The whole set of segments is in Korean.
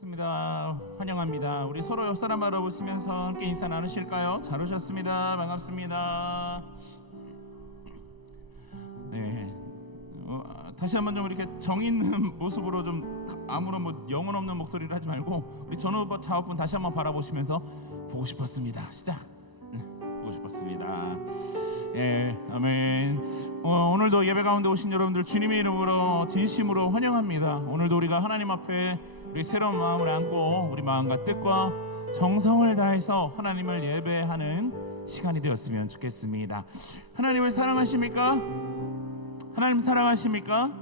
좋습니다. 환영합니다. 우리 서로 옆 사람 바라보시면서 함께 인사 나누실까요? 잘 오셨습니다. 반갑습니다. 네. 다시 한번 좀 이렇게 정 있는 모습으로 좀 아무런 영혼 없는 목소리를 하지 말고 우리 전후 좌우분 다시 한번 바라보시면서 보고 싶었습니다. 시작. 보고 싶었습니다. 예, 아멘. 오늘도 예배 가운데 오신 여러분들 주님의 이름으로 진심으로 환영합니다. 오늘도 우리가 하나님 앞에 우리 새로운 마음을 안고 우리 마음과 뜻과 정성을 다해서 하나님을 예배하는 시간이 되었으면 좋겠습니다. 하나님을 사랑하십니까? 하나님 사랑하십니까?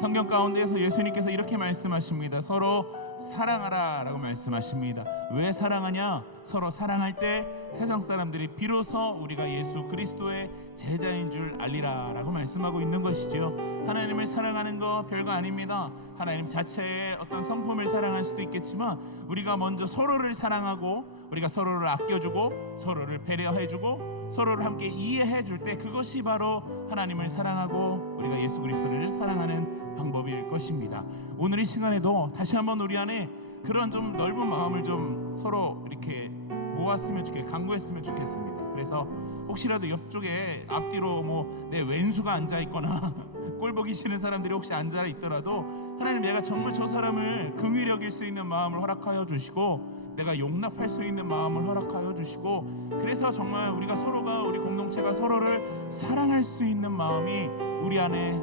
성경 가운데에서 예수님께서 이렇게 말씀하십니다. 서로 사랑하라 라고 말씀하십니다. 왜 사랑하냐? 서로 사랑할 때 세상 사람들이 비로소 우리가 예수 그리스도의 제자인 줄 알리라 라고 말씀하고 있는 것이죠. 하나님을 사랑하는 거 별거 아닙니다. 하나님 자체의 어떤 성품을 사랑할 수도 있겠지만 우리가 먼저 서로를 사랑하고 우리가 서로를 아껴주고 서로를 배려해주고 서로를 함께 이해해줄 때 그것이 바로 하나님을 사랑하고 우리가 예수 그리스도를 사랑하는 방법일 것입니다. 오늘 이 시간에도 다시 한번 우리 안에 그런 좀 넓은 마음을 좀 서로 이렇게 모았으면 강구했으면 좋겠습니다. 그래서 혹시라도 옆쪽에 앞뒤로 내 왼수가 앉아있거나 꼴보기 싫은 사람들이 혹시 앉아 있더라도 하나님, 내가 정말 저 사람을 긍휼히 여길 수 있는 마음을 허락하여 주시고 내가 용납할 수 있는 마음을 허락하여 주시고, 그래서 정말 우리 공동체가 서로를 사랑할 수 있는 마음이 우리 안에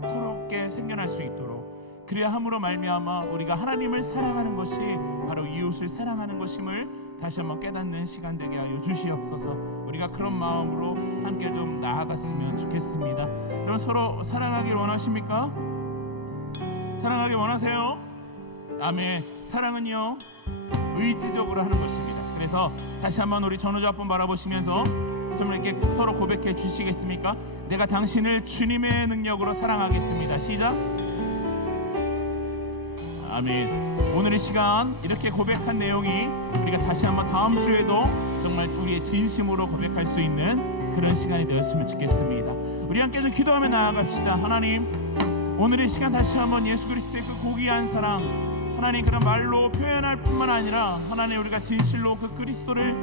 서럽게 생겨날 수 있도록, 그래야 함으로 말미암아 우리가 하나님을 사랑하는 것이 바로 이웃을 사랑하는 것임을 다시 한번 깨닫는 시간 되게 하여 주시옵소서. 우리가 그런 마음으로 함께 좀 나아갔으면 좋겠습니다. 여러분, 서로 사랑하길 원하십니까? 사랑하길 원하세요? 아멘. 사랑은요 의지적으로 하는 것입니다. 그래서 다시 한번 우리 전우좌분 바라보시면서 정말 이렇게 서로 고백해 주시겠습니까? 내가 당신을 주님의 능력으로 사랑하겠습니다. 시작. 아멘. 오늘의 시간 이렇게 고백한 내용이 우리가 다시 한번 다음 주에도 정말 우리의 진심으로 고백할 수 있는 그런 시간이 되었으면 좋겠습니다. 우리 함께 좀 기도하며 나아갑시다. 하나님, 오늘의 시간 다시 한번 예수 그리스도의 그 고귀한 사랑, 하나님, 그런 말로 표현할 뿐만 아니라 하나님, 우리가 진실로 그 그리스도를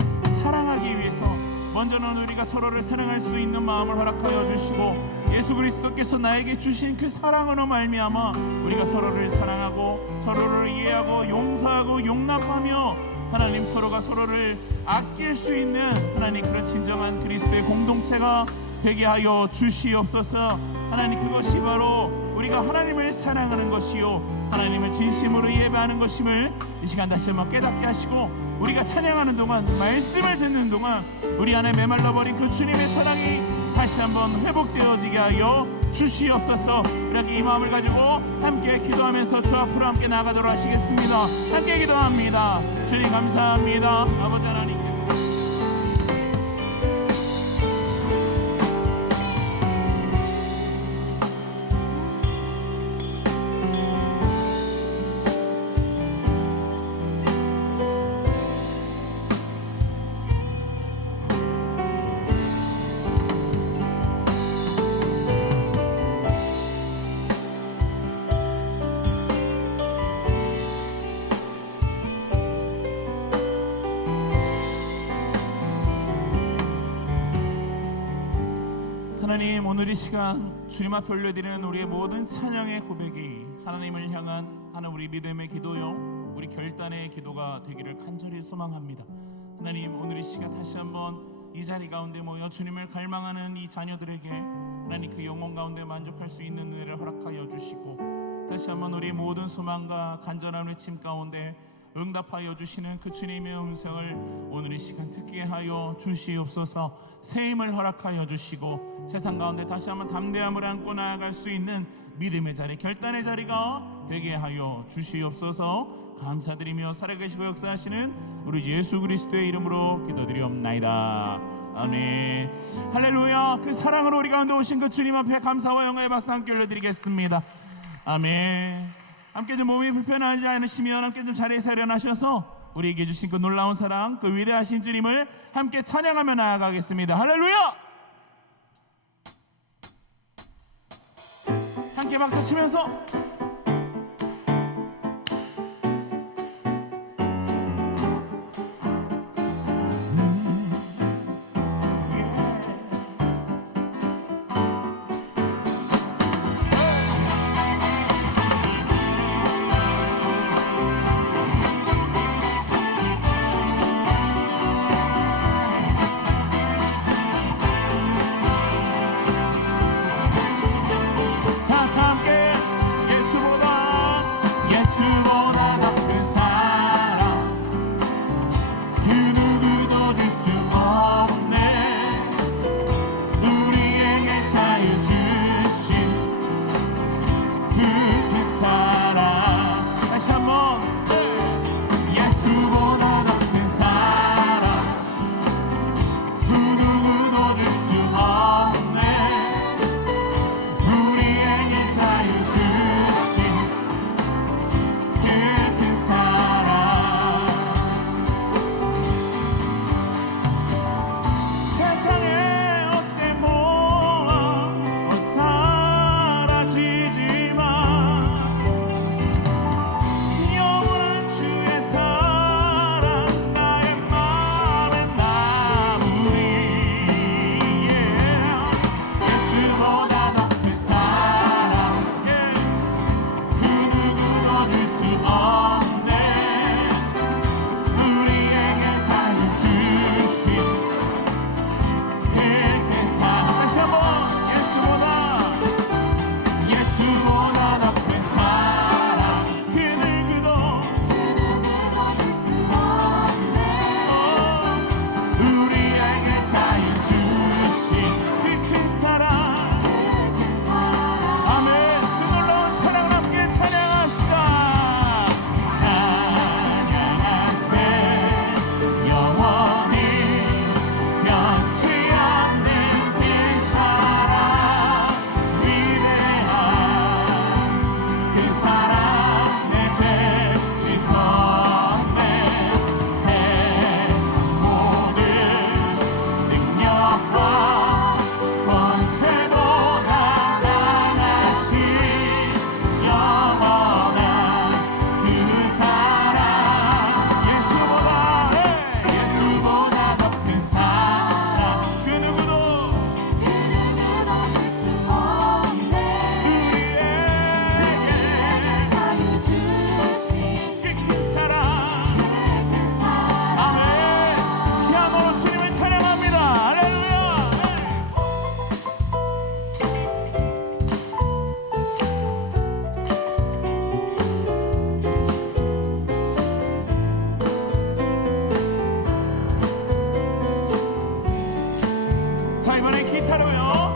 사랑하기 위해서 먼저는 우리가 서로를 사랑할 수 있는 마음을 허락하여 주시고, 예수 그리스도께서 나에게 주신 그 사랑으로 말미암아 우리가 서로를 사랑하고 서로를 이해하고 용서하고 용납하며 하나님, 서로가 서로를 아낄 수 있는 하나님, 그런 진정한 그리스도의 공동체가 되게 하여 주시옵소서. 하나님, 그것이 바로 우리가 하나님을 사랑하는 것이요 하나님을 진심으로 예배하는 것임을 이 시간 다시 한번 깨닫게 하시고, 우리가 찬양하는 동안, 말씀을 듣는 동안 우리 안에 메말라버린 그 주님의 사랑이 다시 한번 회복되어지게 하여 주시옵소서. 이렇게 이 마음을 가지고 함께 기도하면서 주 앞으로 함께 나가도록 하시겠습니다. 함께 기도합니다. 주님 감사합니다. 아버지 하나님, 하나님, 오늘 이 시간 주님 앞에 올려드리는 우리의 모든 찬양의 고백이 하나님을 향한 우리 믿음의 기도요, 우리 결단의 기도가 되기를 간절히 소망합니다. 하나님, 오늘 이 시간 다시 한번 이 자리 가운데 모여 주님을 갈망하는 이 자녀들에게 하나님, 그 영혼 가운데 만족할 수 있는 은혜를 허락하여 주시고, 다시 한번 우리 모든 소망과 간절한 외침 가운데 응답하여 주시는 그 주님의 음성을 오늘 이 시간 듣게 하여 주시옵소서. 새 힘을 허락하여 주시고 세상 가운데 다시 한번 담대함을 안고 나아갈 수 있는 믿음의 자리, 결단의 자리가 되게 하여 주시옵소서. 감사드리며 살아계시고 역사하시는 우리 예수 그리스도의 이름으로 기도드리옵나이다. 아멘. 할렐루야. 그 사랑으로 우리 가운데 오신 그 주님 앞에 감사와 영광의 박수 함께 올려드리겠습니다. 아멘. 함께 좀 몸이 불편하지 않으시면 함께 좀 자리에서 일어나셔서 우리에게 주신 그 놀라운 사랑, 그 위대하신 주님을 함께 찬양하며 나아가겠습니다. 할렐루야. 함께 박수 치면서 예수보다 더 큰 사랑 그 누구도 줄 수 없네. 우리에게 자유 주신 그 큰 사랑. 세상의 어때 모아 사라지지만 영원한 주의 사랑 나의 마음에 남으리. 예수보다 더 큰 사랑 그 누구도 줄 수 없네. 우리에게 자유 주신 그 큰 사랑. 다시 한번 예수보다 더 큰 사랑 그 누구도 줄 수 없네. 우리에게 자유 주신 그 큰 사랑. 큰 사랑 아멘. 그 놀라운 사랑을 함께 찬양합시다. 찬양하세 영원히 변치 않는 그 사랑. 위대한 그 사랑 내 죄 씻었네. 세상 모든 능력과 권세보다 강하신 영원한 그 사랑. 예수보다 더 큰 사랑 그 누구도 줄 수 없네. 우리에게 자유 주신 그 큰 사랑. 큰 사랑 아멘. 피아노로 주님을 찬양합니다. 할렐루야. 자, 이번엔 기타로요.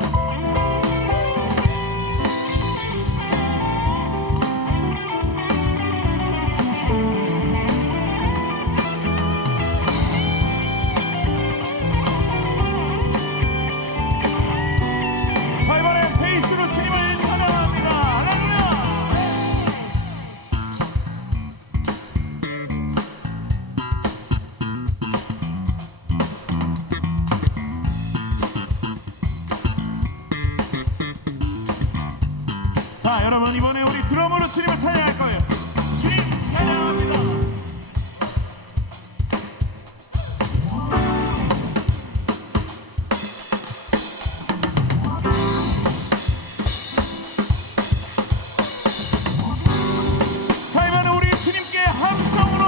자, 이번엔 베이스로 주님을 찬양합니다. 할렐루야. 자, 여러분 이번에 우리 드럼으로 주님을 찬양할 거예요. 주님 찬양합니다. 자, 이번에 우리 주님께 함성으로.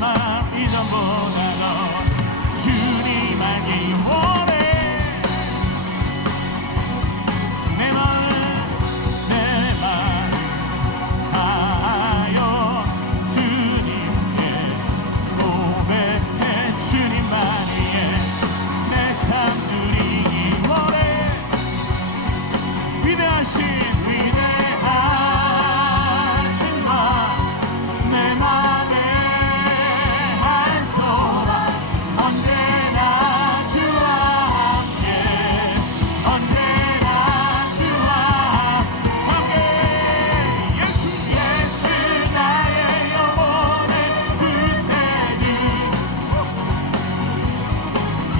마음 이전보다 더 주님 알기 원해. 내 마음 다하여 주님께 고백해. 주님만이에 내 삶 드리기 원해. 위대하신 마 내 맘에 한 소망 언제나 주와 함께 언제나 주와 함께. 예수 나의 영혼의 구세주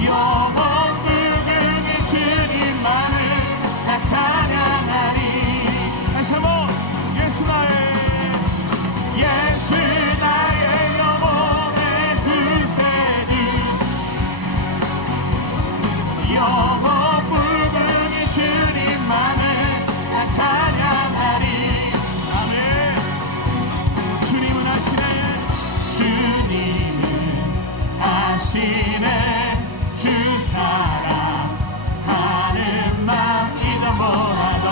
영원 무궁의 주님만을 나 찬양하리. 다시 한번 예수 나의 영혼의 구세주 영원 무궁의 주님만을 나 찬양하리. 아멘. 주님은 아시네. 주님은 아시네. 주 사랑하는 마음 이전보다 더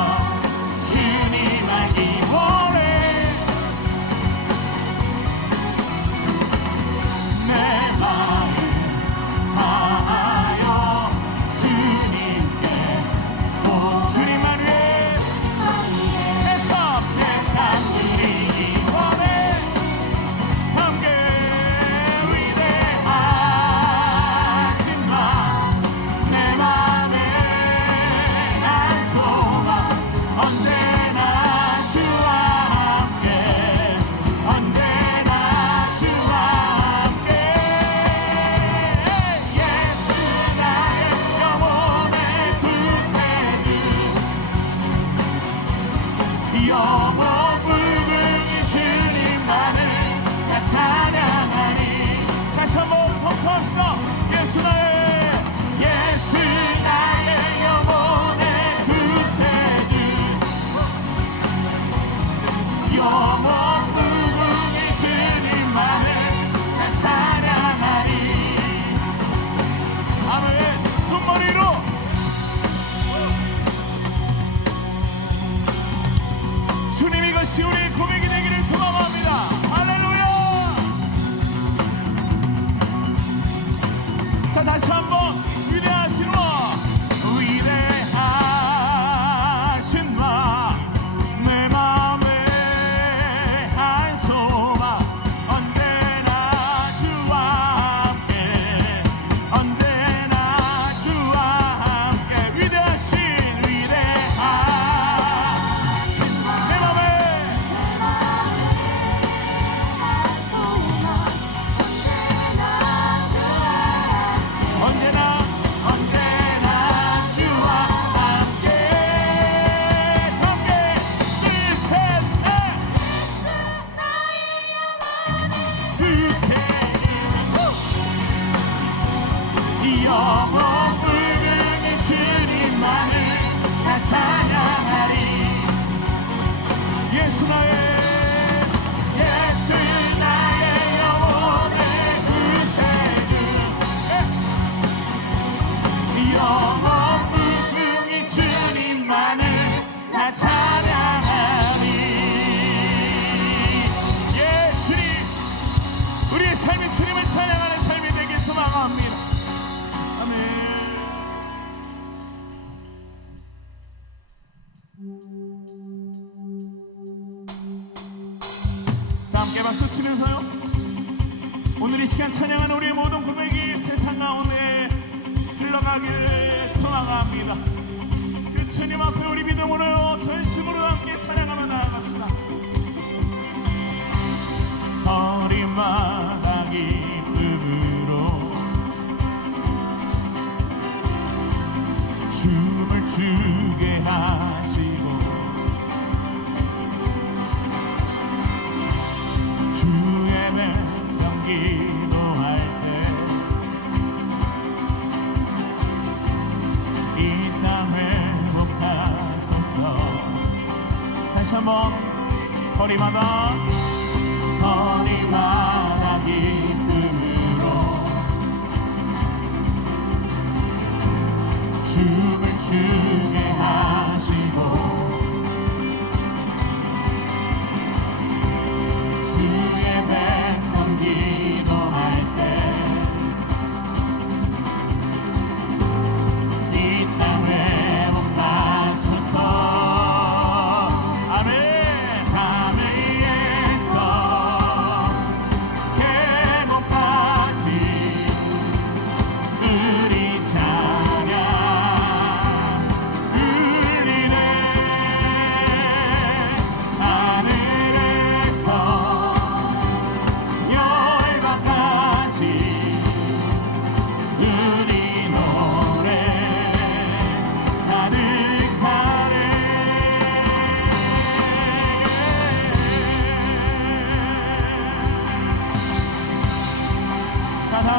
주님 알기 원해. 내 마음 다하여 주님께 주님만 위해 내 삶 드리기 원해. 함께 위대하신 마 내 맘에 한 소망 언제나 주와 함께 언제나 주와 함께. 예수 나의 영혼의 구세주 영원 무궁의 주님만을 나 찬양하니. 다시 한번 선포합시다. 예수 나의 영혼의 구세주 영원 무궁의 주님만을 나 찬양하니. 아멘. 손머리로 주님 이것이 우리의 고백이 되기를 소망합니다. 할렐루야. 자 다시 한번 위대하신 마 위대하신 마 내 맘에 한 소망 언제나 주와 함께 언제나 주와 함께. 위대하신 내 맘에 언제나 주와 함께. 함께 둘 셋 넷 영원 무궁의 주님만을 나 찬양하리. 예수 나의 영혼의 구세주 영원 무궁의 주님만을 나 찬양하리. 예 주님 우리의 삶이 주님을 찬양하는 삶이 되길 소망합니다. 아멘. 다 함께 박수 치면서요 오늘 이 시간 찬양하는 우리의 모든 고백이 세상 가운데 흘러가기를 소망합니다. 그 주님 앞에 우리 믿음으로 전심으로 함께 찬양하며 나아갑시다. 어린마당 기쁨으로 춤을 추게 하시고 주의 백성 기도할 때 이 땅 회복하소서. 다시 한번 거리마다 기쁨으로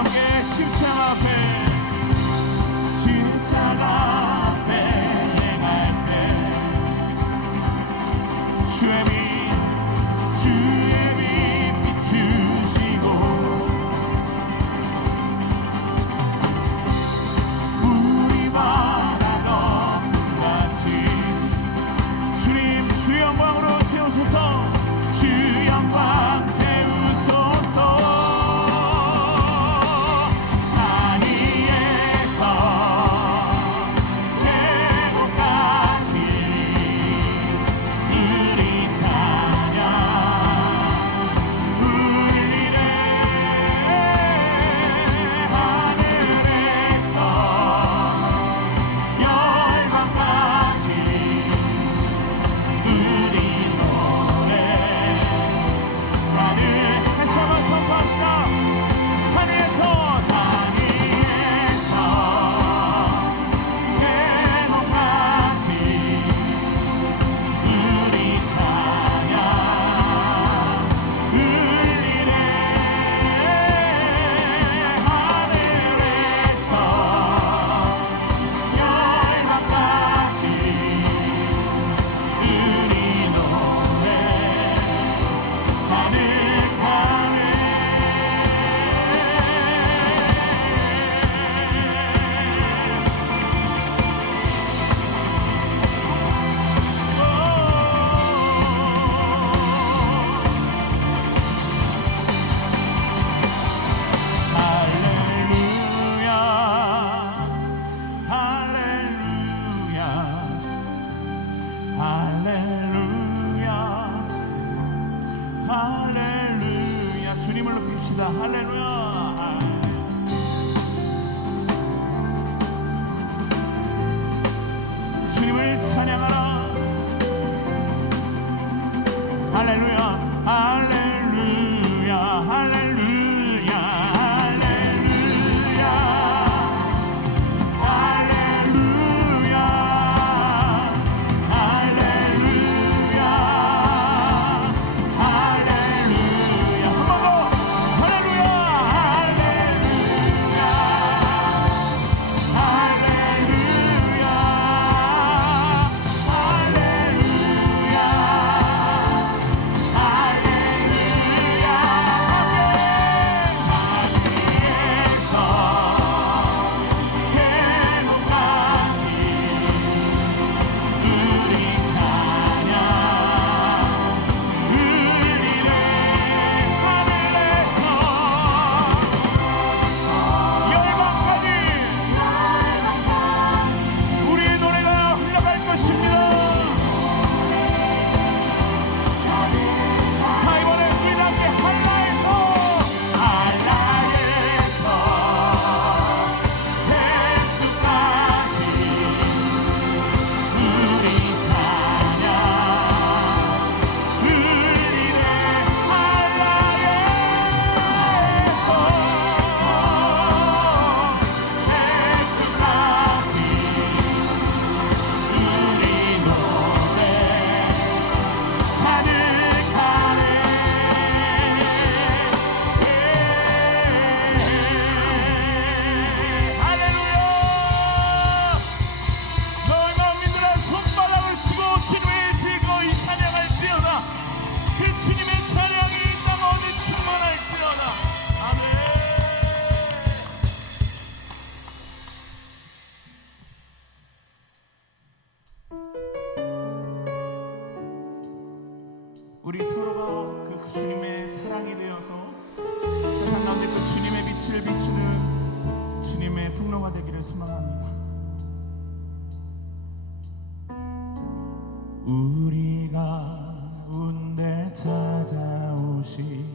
함께 십자가 앞에 행할 때 주의 빛 비추시고 우리 바다 덮음같이 주님 주 영광으로 채우소서. 주 영광 채우소서. 산 위에서 계곡까지 우리 찬양 울리네. 하늘에서 열방까지 우리 노래 하늘 다시 한번 선포합시다. 산 위에서 계곡까지 우리 찬양 울리네. 하늘에서 열방까지 우리 노래 가득하네. 할렐루야 할렐루야 할렐루야 할렐루야. 주님을 높입시다. 할렐루야. 주님을 찬양하라. 할렐루야 할렐루야 할렐루야 할렐루야 할렐루야 할렐루야 할렐루야. 한 번 더 할렐루야 할렐루야 할렐루야 우리 서로가 그 주님의 사랑이 되어서 세상 가운데 그 주님의 빛을 비추는 주님의 통로가 되기를 소망합니다. 우리 가운데 찾아오신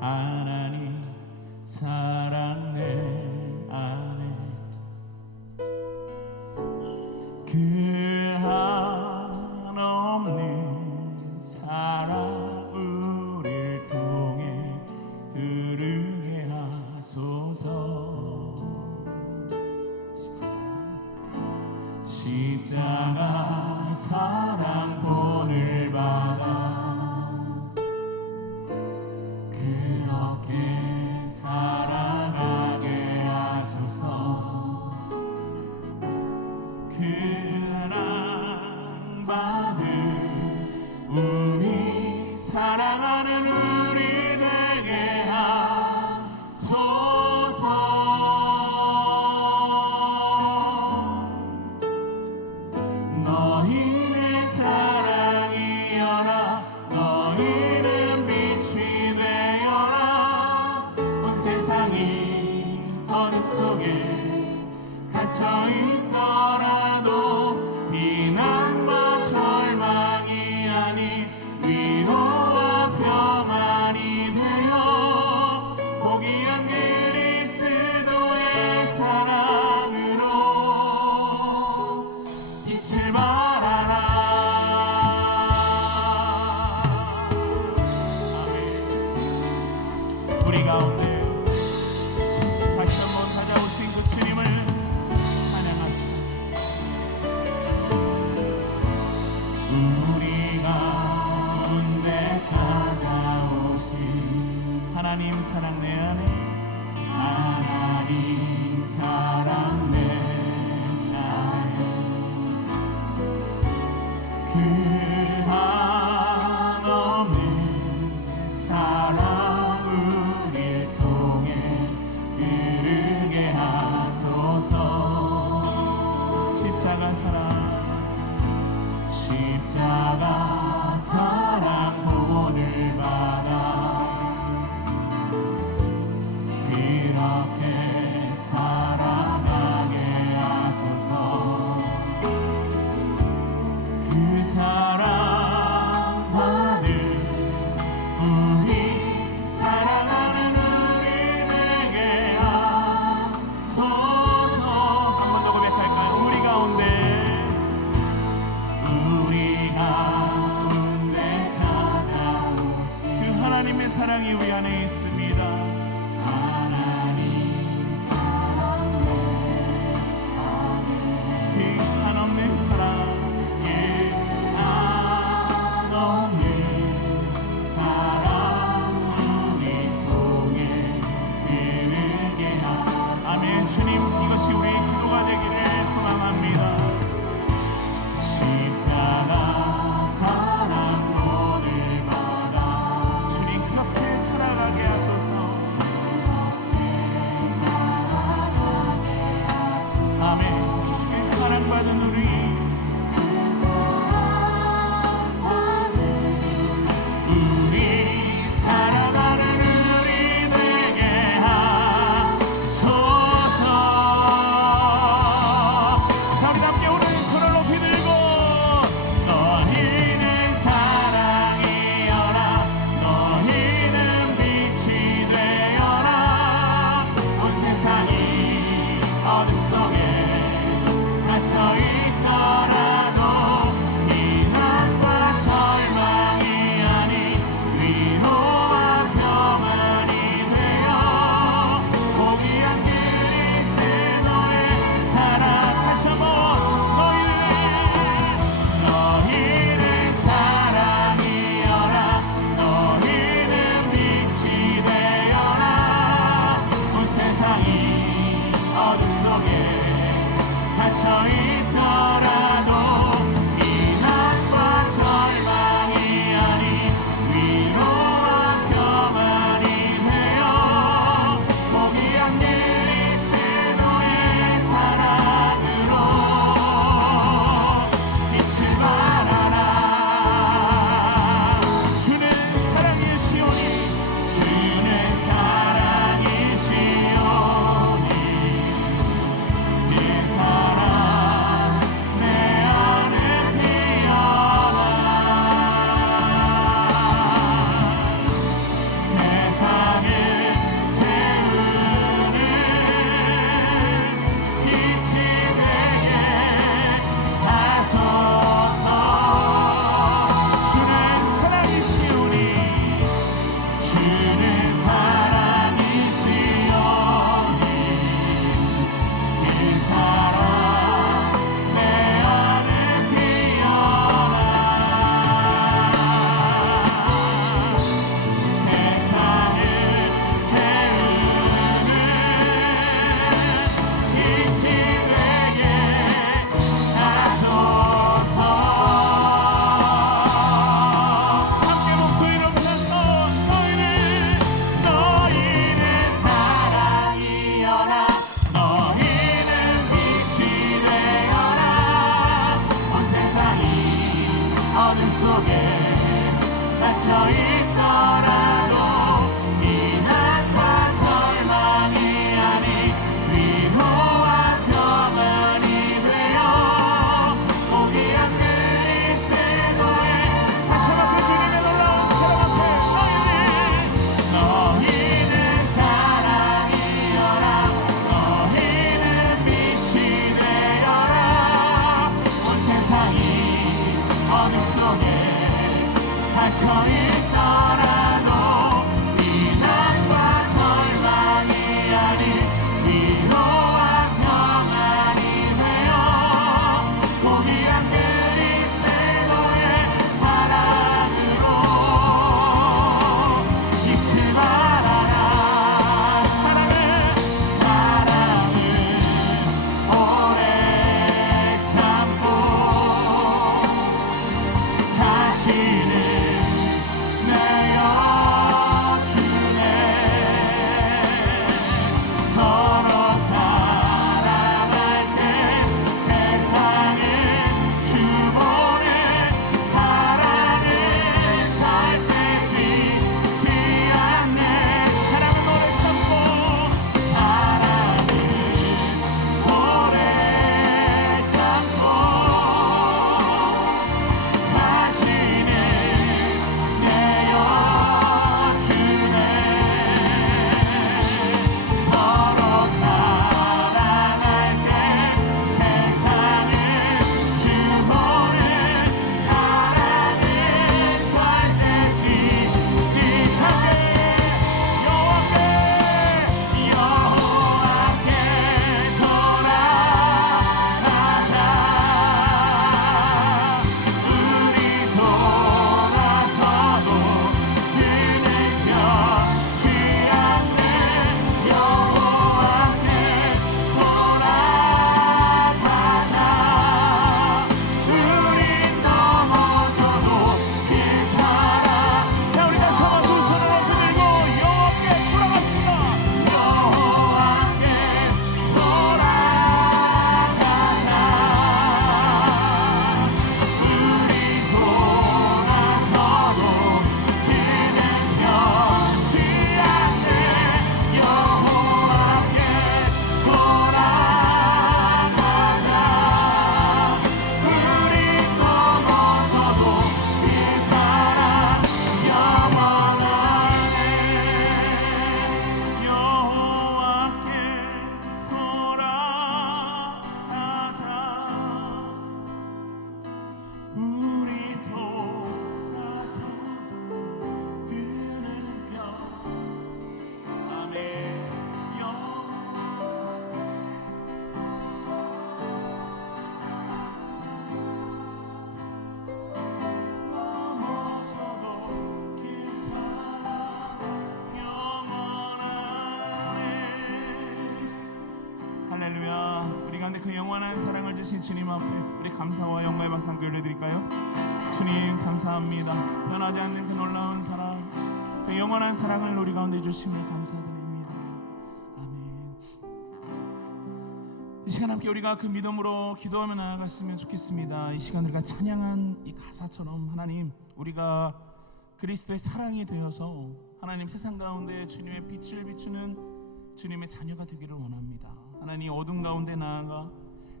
하나님 사랑 내 안에 그 한없는 사랑 우릴 통해 흐르게 하소서. 십자가 우리 가운데 다시 한번 찾아오신 그 주님을 찬양합시다. 우리 가운데 찾아오신 하나님 사랑 내 안에 하나님 사랑 내 안에 그 한없는 사랑 우리 통해 흐르게 하소서. 십자가 사랑 본을 받아 그렇게 살아가게 하소서. 그 사랑 받을 우리 사랑하는 우리 되게 하소서. 한 번 더 고백할까요? 우리 가운데 찾아오신 그 하나님의 사랑이 우리 안에 있습니다. 하나님 사랑 내 안에 그 한없는 사랑 그 한없는 사랑 우리 통해 흐르게 하소서. 아멘. 주님, 이것이 우리의 기도가 되기를 소망합니다. 십자가 사랑 본을 받아 주님 그렇게 살아가게 하소서. 그렇게 살아가게 하소서. 아멘. 그 사랑받은 우리 그 사랑받은 우리 사랑하는 우리 되게 하소서. 자, 우리 함께 오늘 손을 높이 들고 너희는 사랑이여라 너희는 빛이 되어라. 온 세상이 어둠 속에 갇혀 있더라도 비난과 절망이 아닌 위로와 평안이 되어 고귀한 그리스도의 사랑. 다시 한번 너희는 사랑이여라 너희는 빛이 되어라. 온 세상이 어둠 속에 갇혀 있더라도 비난과 절망이 아닌 위로와 평안이 되어 고귀한 그리스도의 사랑으로 빛을 발하라. 주는 사랑이시오니 주는 사랑이시오니 그 사랑 내 안에 피어나 세상을 채우는 빛이 되게 하소서. 주는 사랑이시오니 주는 사랑이시오니 그 사랑 내 안에 피어나 세상을 채우는 빛이 되게 하소서. 함께 목소리 높여서 너희는 영원한 사랑을 주신 주님 앞에 우리 감사와 영광의 박수 올려드릴까요? 주님 감사합니다. 변하지 않는 그 놀라운 사랑, 그 영원한 사랑을 우리 가운데 주심을 감사드립니다. 아멘. 이 시간 함께 우리가 그 믿음으로 기도하며 나아갔으면 좋겠습니다. 이 시간 우리가 찬양한 이 가사처럼 하나님, 우리가 그리스도의 사랑이 되어서 하나님 세상 가운데 주님의 빛을 비추는 주님의 자녀가 되기를 원합니다. 하나님 어둠 가운데 나아가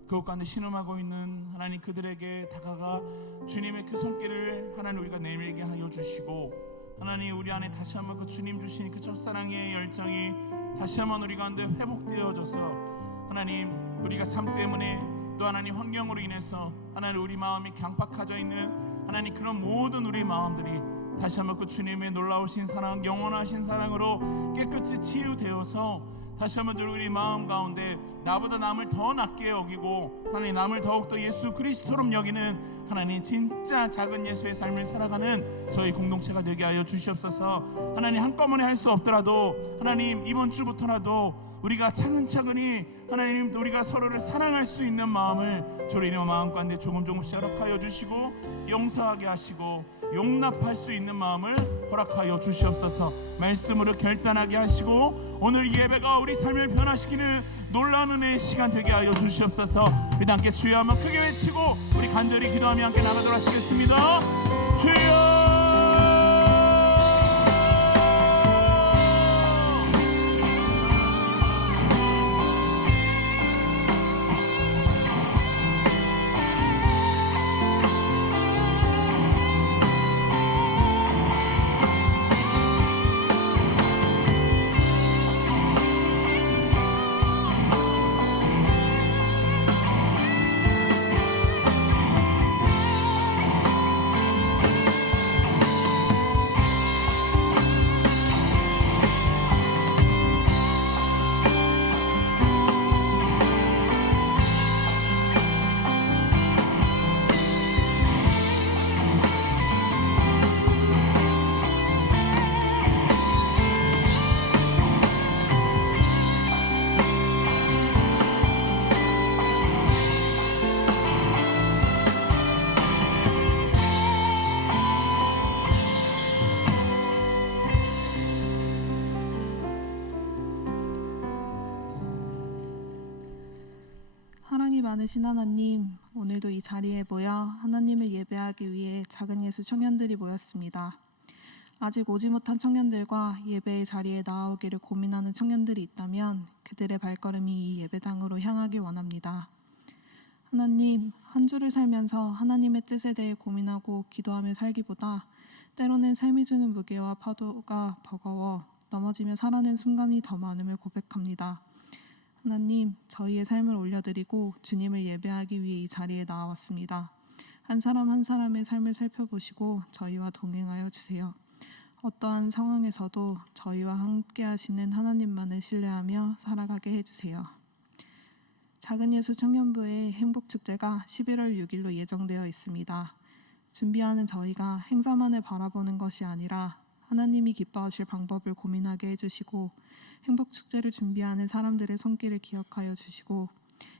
그곳 가운데 신음하고 있는 하나님 그들에게 다가가 주님의 그 손길을 하나님 우리가 내밀게 하여 주시고, 하나님 우리 안에 다시 한번 그 주님 주신 그 첫사랑의 열정이 다시 한번 우리 가운데 회복되어져서 하나님 우리가 삶 때문에 또 하나님 환경으로 인해서 하나님 우리 마음이 강팍해져 있는 하나님 그런 모든 우리 마음들이 다시 한번 그 주님의 놀라우신 사랑, 영원하신 사랑으로 깨끗이 치유되어서 다시 한번 우리 마음 가운데 나보다 남을 더 낫게 여기고 하나님 남을 더욱더 예수 그리스도처럼 여기는 하나님 진짜 작은 예수의 삶을 살아가는 저희 공동체가 되게 하여 주시옵소서. 하나님 한꺼번에 할 수 없더라도 하나님 이번 주부터라도 우리가 차근차근히 하나님 우리가 서로를 사랑할 수 있는 마음을 주님의 마음 가운데 조금씩 허락하여 주시고 용서하게 하시고 용납할 수 있는 마음을 허락하여 주시옵소서. 말씀으로 결단하게 하시고 오늘 예배가 우리 삶을 변화시키는 놀라운 은혜의 시간 되게 하여 주시옵소서. 우리 함께 주여 한번 크게 외치고 우리 간절히 기도하며 함께 나가도록 하시겠습니다. 주여 사랑이 많으신 하나님, 오늘도 이 자리에 모여 하나님을 예배하기 위해 작은 예수 청년들이 모였습니다. 아직 오지 못한 청년들과 예배의 자리에 나아오기를 고민하는 청년들이 있다면 그들의 발걸음이 이 예배당으로 향하길 원합니다. 하나님, 한 주를 살면서 하나님의 뜻에 대해 고민하고 기도하며 살기보다 때로는 삶이 주는 무게와 파도가 버거워 넘어지며 살아낸 순간이 더 많음을 고백합니다. 하나님, 저희의 삶을 올려드리고 주님을 예배하기 위해 이 자리에 나와왔습니다. 한 사람 한 사람의 삶을 살펴보시고 저희와 동행하여 주세요. 어떠한 상황에서도 저희와 함께 하시는 하나님만을 신뢰하며 살아가게 해주세요. 작은 예수 청년부의 행복축제가 11월 6일로 예정되어 있습니다. 준비하는 저희가 행사만을 바라보는 것이 아니라 하나님이 기뻐하실 방법을 고민하게 해주시고 행복축제를 준비하는 사람들의 손길을 기억하여 주시고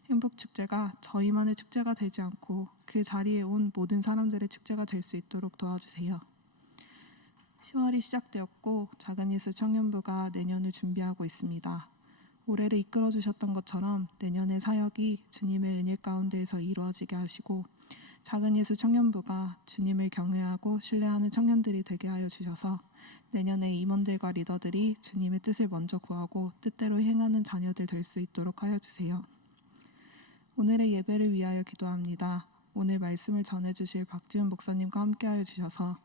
행복축제가 저희만의 축제가 되지 않고 그 자리에 온 모든 사람들의 축제가 될 수 있도록 도와주세요. 10월이 시작되었고 작은 예수 청년부가 내년을 준비하고 있습니다. 올해를 이끌어 주셨던 것처럼 내년의 사역이 주님의 은혜 가운데에서 이루어지게 하시고 작은 예수 청년부가 주님을 경외하고 신뢰하는 청년들이 되게 하여 주셔서 내년에 임원들과 리더들이 주님의 뜻을 먼저 구하고 뜻대로 행하는 자녀들 될 수 있도록 하여 주세요. 오늘의 예배를 위하여 기도합니다. 오늘 말씀을 전해주실 박지훈 목사님과 함께 하여 주셔서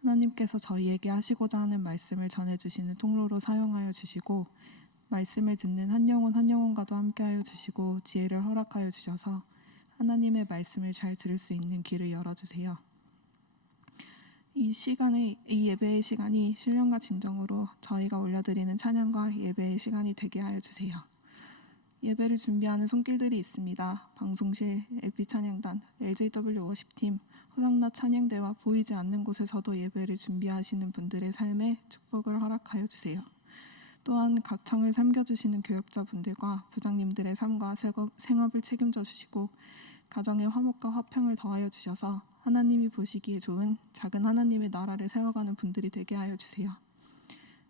하나님께서 저희에게 하시고자 하는 말씀을 전해주시는 통로로 사용하여 주시고 말씀을 듣는 한 영혼과도 함께 하여 주시고 지혜를 허락하여 주셔서 하나님의 말씀을 잘 들을 수 있는 귀를 열어주세요. 이 예배의 시간이 신령과 진정으로 저희가 올려드리는 찬양과 예배의 시간이 되게 하여 주세요. 예배를 준비하는 손길들이 있습니다. 방송실, LP 찬양단, LJW 워십팀, 허상낮 찬양대와 보이지 않는 곳에서도 예배를 준비하시는 분들의 삶에 축복을 허락하여 주세요. 또한 각 청을 섬겨주시는 교역자분들과 부장님들의 삶과 생업을 책임져 주시고 가정의 화목과 화평을 더하여 주셔서 하나님이 보시기에 좋은 작은 하나님의 나라를 세워가는 분들이 되게 하여 주세요.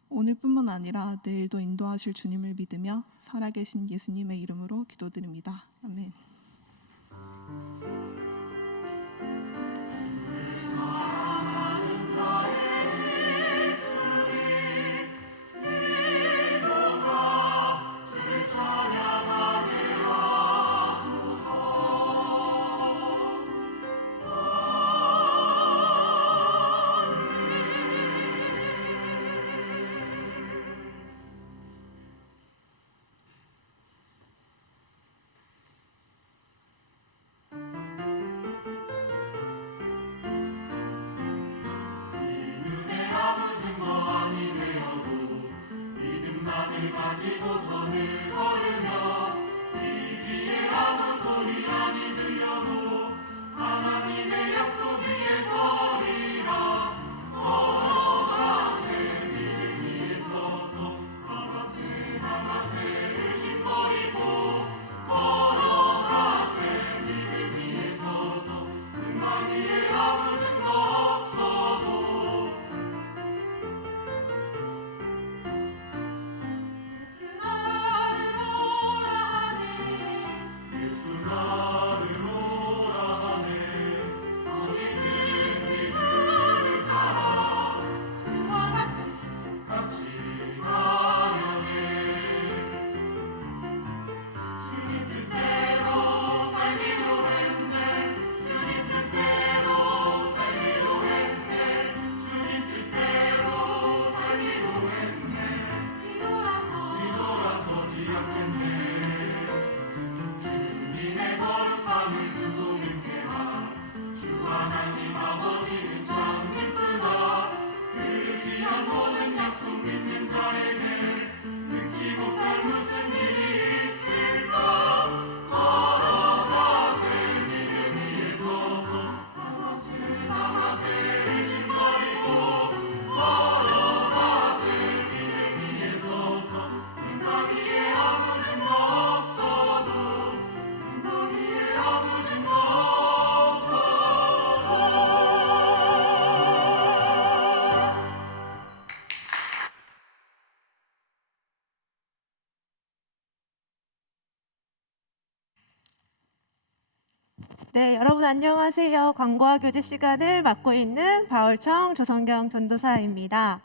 오늘뿐만 아니라 내일도 인도하실 주님을 믿으며 살아계신 예수님의 이름으로 기도드립니다. 아멘. 네, 여러분 안녕하세요. 광고와 교제 시간을 맡고 있는 바울청 조성경 전도사입니다.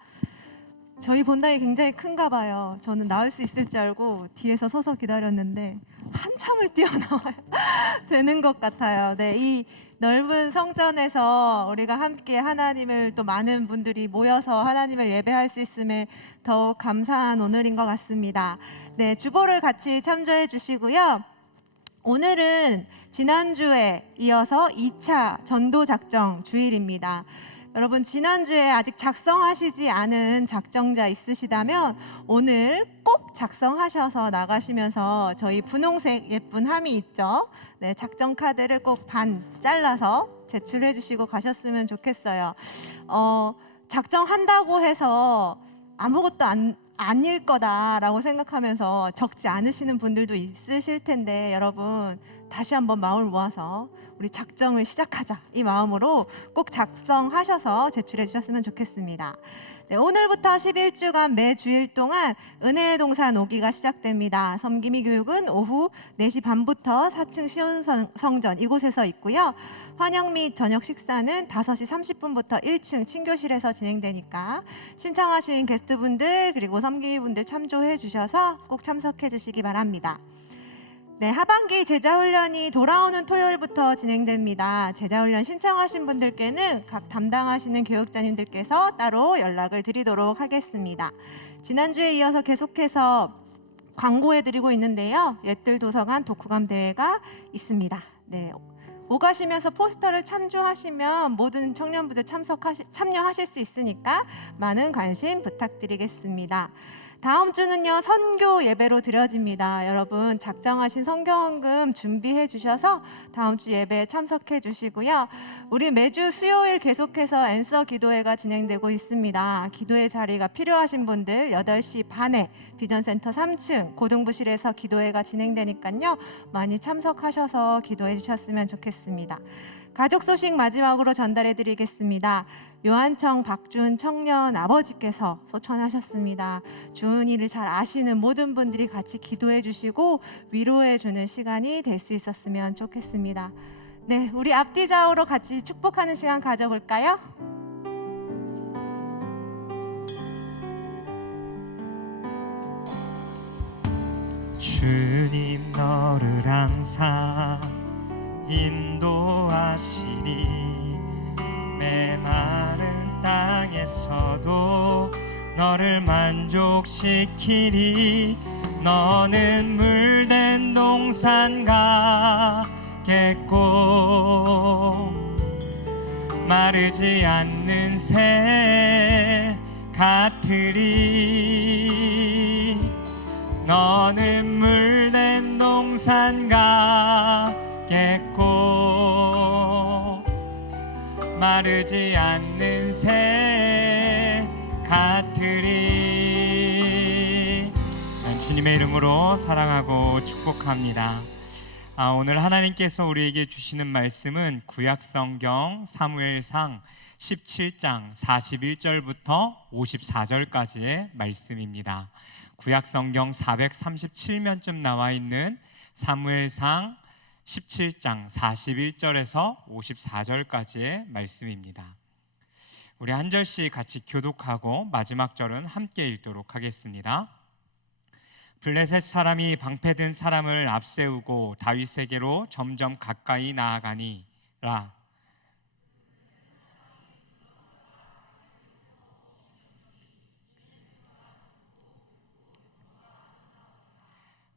저희 본당이 굉장히 큰가 봐요. 저는 나올 수 있을 줄 알고 뒤에서 서서 기다렸는데 한참을 뛰어나와야 되는 것 같아요. 네, 이 넓은 성전에서 우리가 함께 하나님을 또 많은 분들이 모여서 하나님을 예배할 수 있음에 더욱 감사한 오늘인 것 같습니다. 네, 주보를 같이 참조해 주시고요. 오늘은 지난주에 이어서 2차 전도 작정 주일입니다. 여러분 지난주에 아직 작성하시지 않은 작정자 있으시다면 오늘 꼭 작성하셔서 나가시면서 저희 분홍색 예쁜 함이 있죠. 네, 작정 카드를 꼭 반 잘라서 제출해 주시고 가셨으면 좋겠어요. 작정한다고 해서 아무것도 아닐 거다라고 생각하면서 적지 않으시는 분들도 있으실 텐데 여러분 다시 한번 마음을 모아서 우리 작정을 시작하자 이 마음으로 꼭 작성하셔서 제출해 주셨으면 좋겠습니다. 네, 오늘부터 11주간 매 주일 동안 은혜의 동산 오기가 시작됩니다. 섬김이 교육은 오후 4시 반부터 4층 시온성전 이곳에서 있고요. 환영 및 저녁 식사는 5시 30분부터 1층 친교실에서 진행되니까 신청하신 게스트분들 그리고 섬김이분들 참조해 주셔서 꼭 참석해 주시기 바랍니다. 네, 하반기 제자훈련이 돌아오는 토요일부터 진행됩니다. 제자훈련 신청하신 분들께는 각 담당하시는 교육자님들께서 따로 연락을 드리도록 하겠습니다. 지난주에 이어서 계속해서 광고해드리고 있는데요. 옛들 도서관 독후감 대회가 있습니다. 네, 오가시면서 포스터를 참조하시면 모든 청년분들 참여하실 수 있으니까 많은 관심 부탁드리겠습니다. 다음 주는요, 선교 예배로 드려집니다. 여러분 작정하신 성경헌금 준비해 주셔서 다음 주 예배에 참석해 주시고요. 우리 매주 수요일 계속해서 앤서 기도회가 진행되고 있습니다. 기도회 자리가 필요하신 분들 8시 반에 비전센터 3층 고등부실에서 기도회가 진행되니까요, 많이 참석하셔서 기도해 주셨으면 좋겠습니다. 가족 소식 마지막으로 전달해 드리겠습니다. 요한청 박준 청년 아버지께서 소천하셨습니다. 주은이를 잘 아시는 모든 분들이 같이 기도해 주시고 위로해 주는 시간이 될 수 있었으면 좋겠습니다. 네, 우리 앞뒤 좌우로 같이 축복하는 시간 가져볼까요? 주님 너를 항상 인도하시리 메마른 땅에서도 너를 만족시키리 너는 물된 동산 가겠고 마르지 않는 새 같으리 너는 물된 동산 가겠고 마르지 않는 새 같으리. 주님의 이름으로 사랑하고 축복합니다. 오늘 하나님께서 우리에게 주시는 말씀은 구약성경 사무엘상 17장 41절부터 54절까지의 말씀입니다. 구약성경 437면쯤 나와 있는 사무엘상 17장 41절에서 54절까지의 말씀입니다. 우리 한 절씩 같이 교독하고 마지막 절은 함께 읽도록 하겠습니다. 블레셋 사람이 방패든 사람을 앞세우고 다윗에게로 점점 가까이 나아가니라.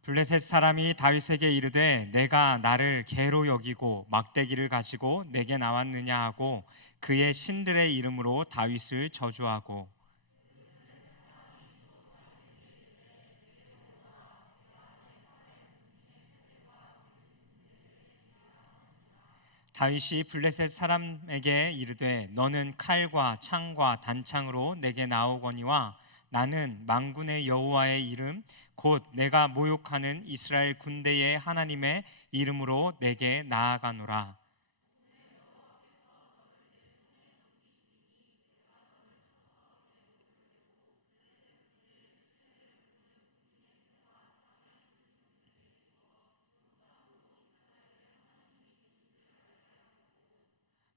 블레셋 사람이 다윗에게 이르되 내가 나를 개로 여기고 막대기를 가지고 내게 나왔느냐 하고 그의 신들의 이름으로 다윗을 저주하고 다윗이 블레셋 사람에게 이르되 너는 칼과 창과 단창으로 내게 나오거니와 나는 만군의 여호와의 이름 곧 내가 모욕하는 이스라엘 군대의 하나님의 이름으로 내게 나아가노라.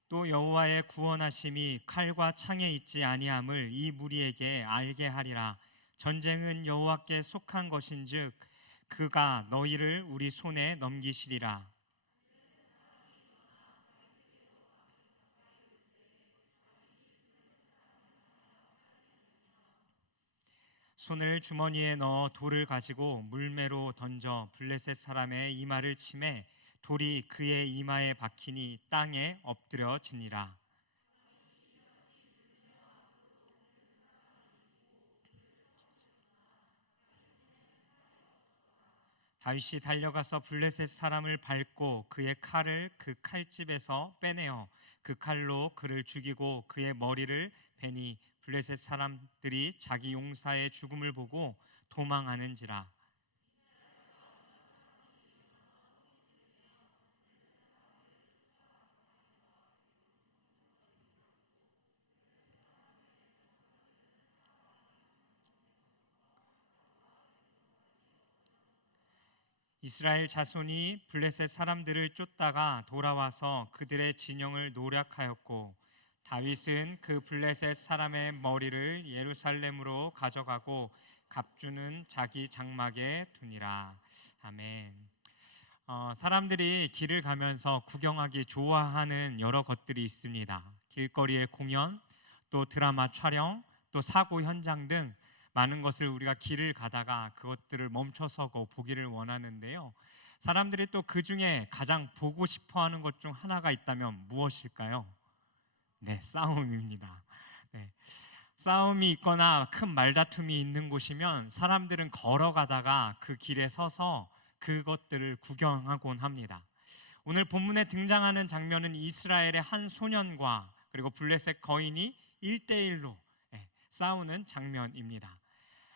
또 여호와의 구원하심이 칼과 창에 있지 아니함을 이 무리에게 알게 하리라. 전쟁은 여호와께 속한 것인즉 그가 너희를 우리 손에 넘기시리라. 손을 주머니에 넣어 돌을 가지고 물매로 던져 블레셋 사람의 이마를 치매 돌이 그의 이마에 박히니 땅에 엎드려지니라. 다윗이 달려가서 블레셋 사람을 밟고 그의 칼을 그 칼집에서 빼내어 그 칼로 그를 죽이고 그의 머리를 베니 블레셋 사람들이 자기 용사의 죽음을 보고 도망하는지라. 이스라엘 자손이 블레셋 사람들을 쫓다가 돌아와서 그들의 진영을 노략하였고 다윗은 그 블레셋 사람의 머리를 예루살렘으로 가져가고 갑주는 자기 장막에 두니라. 아멘. 사람들이 길을 가면서 구경하기 좋아하는 여러 것들이 있습니다. 길거리의 공연, 또 드라마 촬영, 또 사고 현장 등 많은 것을 우리가 길을 가다가 그것들을 멈춰서고 보기를 원하는데요. 사람들이 또 그 중에 가장 보고 싶어하는 것 중 하나가 있다면 무엇일까요? 네, 싸움입니다. 네. 싸움이 있거나 큰 말다툼이 있는 곳이면 사람들은 걸어가다가 그 길에 서서 그것들을 구경하곤 합니다. 오늘 본문에 등장하는 장면은 이스라엘의 한 소년과 그리고 블레셋 거인이 1대1로 싸우는 장면입니다.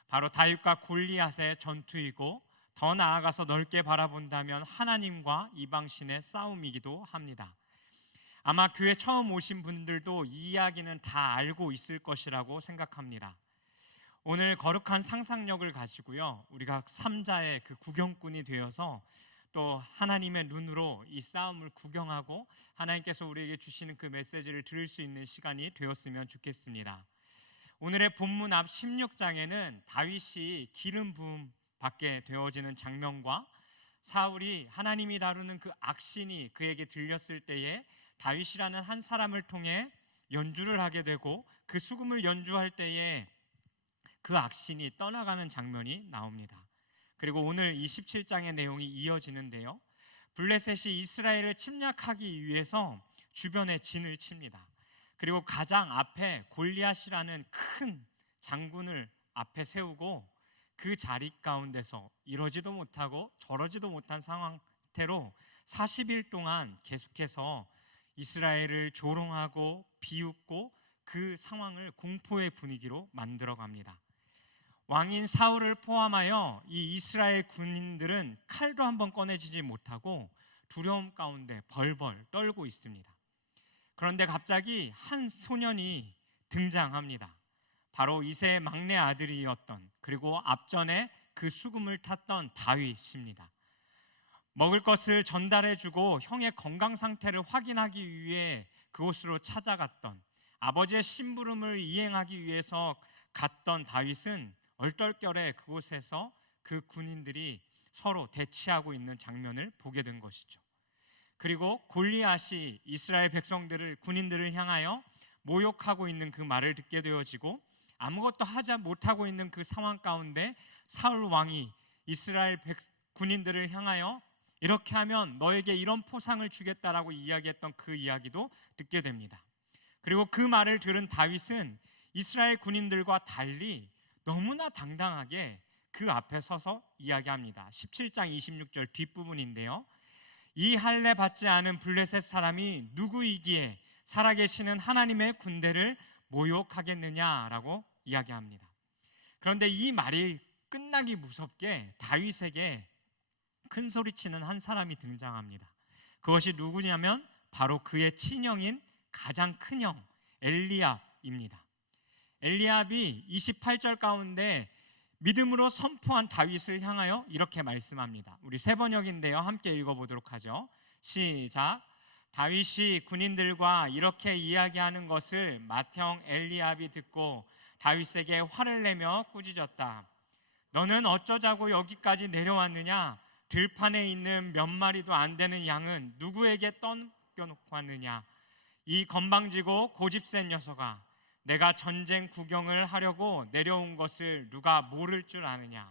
바로 다윗과 골리앗의 전투이고 더 나아가서 넓게 바라본다면 하나님과 이방신의 싸움이기도 합니다. 아마 교회 처음 오신 분들도 이 이야기는 다 알고 있을 것이라고 생각합니다. 오늘 거룩한 상상력을 가지고요, 우리가 삼자의 그 구경꾼이 되어서 또 하나님의 눈으로 이 싸움을 구경하고 하나님께서 우리에게 주시는 그 메시지를 들을 수 있는 시간이 되었으면 좋겠습니다. 오늘의 본문 앞 16장에는 다윗이 기름 부음 받게 되어지는 장면과 사울이 하나님이 다루는 그 악신이 그에게 들렸을 때에 다윗이라는 한 사람을 통해 연주를 하게 되고 그 수금을 연주할 때에 그 악신이 떠나가는 장면이 나옵니다. 그리고 오늘 27장의 내용이 이어지는데요, 블레셋이 이스라엘을 침략하기 위해서 주변에 진을 칩니다. 그리고 가장 앞에 골리앗이라는 큰 장군을 앞에 세우고 그 자리 가운데서 이러지도 못하고 저러지도 못한 상태로 40일 동안 계속해서 이스라엘을 조롱하고 비웃고 그 상황을 공포의 분위기로 만들어 갑니다. 왕인 사울을 포함하여 이 이스라엘 군인들은 칼도 한번 꺼내지지 못하고 두려움 가운데 벌벌 떨고 있습니다. 그런데 갑자기 한 소년이 등장합니다. 바로 이새의 막내 아들이었던, 그리고 앞전에 그 수금을 탔던 다윗입니다. 먹을 것을 전달해주고 형의 건강 상태를 확인하기 위해 그곳으로 찾아갔던, 아버지의 심부름을 이행하기 위해서 갔던 다윗은 얼떨결에 그곳에서 그 군인들이 서로 대치하고 있는 장면을 보게 된 것이죠. 그리고 골리앗이 이스라엘 백성들을, 군인들을 향하여 모욕하고 있는 그 말을 듣게 되어지고, 아무것도 하지 못하고 있는 그 상황 가운데 사울 왕이 이스라엘 군인들을 향하여 이렇게 하면 너에게 이런 포상을 주겠다라고 이야기했던 그 이야기도 듣게 됩니다. 그리고 그 말을 들은 다윗은 이스라엘 군인들과 달리 너무나 당당하게 그 앞에 서서 이야기합니다. 17장 26절 뒷부분인데요, 이 할례 받지 않은 블레셋 사람이 누구이기에 살아계시는 하나님의 군대를 모욕하겠느냐라고 이야기합니다. 그런데 이 말이 끝나기 무섭게 다윗에게 큰 소리치는 한 사람이 등장합니다. 그것이 누구냐면 바로 그의 친형인 가장 큰 형 엘리압입니다. 엘리압이 28절 가운데 믿음으로 선포한 다윗을 향하여 이렇게 말씀합니다. 우리 세 번역인데요, 함께 읽어보도록 하죠. 시작. 다윗이 군인들과 이렇게 이야기하는 것을 맏형 엘리압이 듣고 다윗에게 화를 내며 꾸짖었다. 너는 어쩌자고 여기까지 내려왔느냐? 들판에 있는 몇 마리도 안 되는 양은 누구에게 떠넘겨놓고 왔느냐? 이 건방지고 고집센 녀석아, 내가 전쟁 구경을 하려고 내려온 것을 누가 모를 줄 아느냐?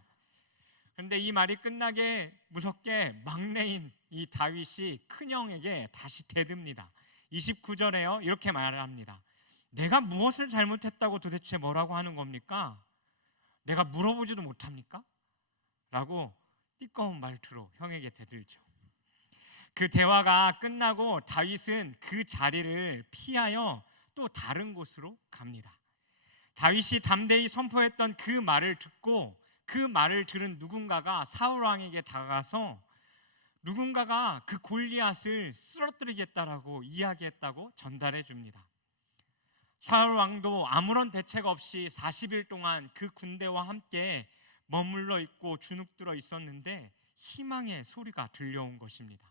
그런데 이 말이 끝나게 무섭게 막내인 이 다윗이 큰형에게 다시 대듭니다. 29절에요, 이렇게 말합니다. 내가 무엇을 잘못했다고 도대체 뭐라고 하는 겁니까? 내가 물어보지도 못합니까? 라고 띠꺼운 말투로 형에게 대들죠. 그 대화가 끝나고 다윗은 그 자리를 피하여 또 다른 곳으로 갑니다. 다윗이 담대히 선포했던 그 말을 듣고 그 말을 들은 누군가가 사울 왕에게 다가가서 누군가가 그 골리앗을 쓰러뜨리겠다라고 이야기했다고 전달해 줍니다. 사울 왕도 아무런 대책 없이 40일 동안 그 군대와 함께 머물러 있고 주눅들어 있었는데 희망의 소리가 들려온 것입니다.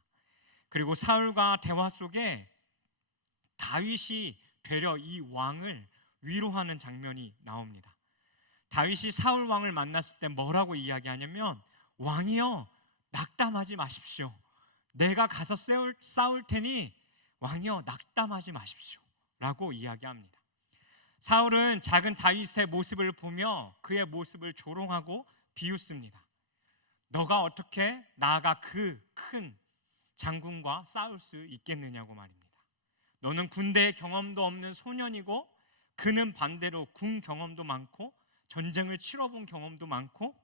그리고 사울과 대화 속에 다윗이 되려 이 왕을 위로하는 장면이 나옵니다. 다윗이 사울 왕을 만났을 때 뭐라고 이야기하냐면, 왕이여 낙담하지 마십시오. 내가 가서 싸울 테니 왕이여 낙담하지 마십시오 라고 이야기합니다. 사울은 작은 다윗의 모습을 보며 그의 모습을 조롱하고 비웃습니다. 너가 어떻게 나아가 그 큰 장군과 싸울 수 있겠느냐고 말입니다. 너는 군대의 경험도 없는 소년이고 그는 반대로 군 경험도 많고 전쟁을 치러본 경험도 많고,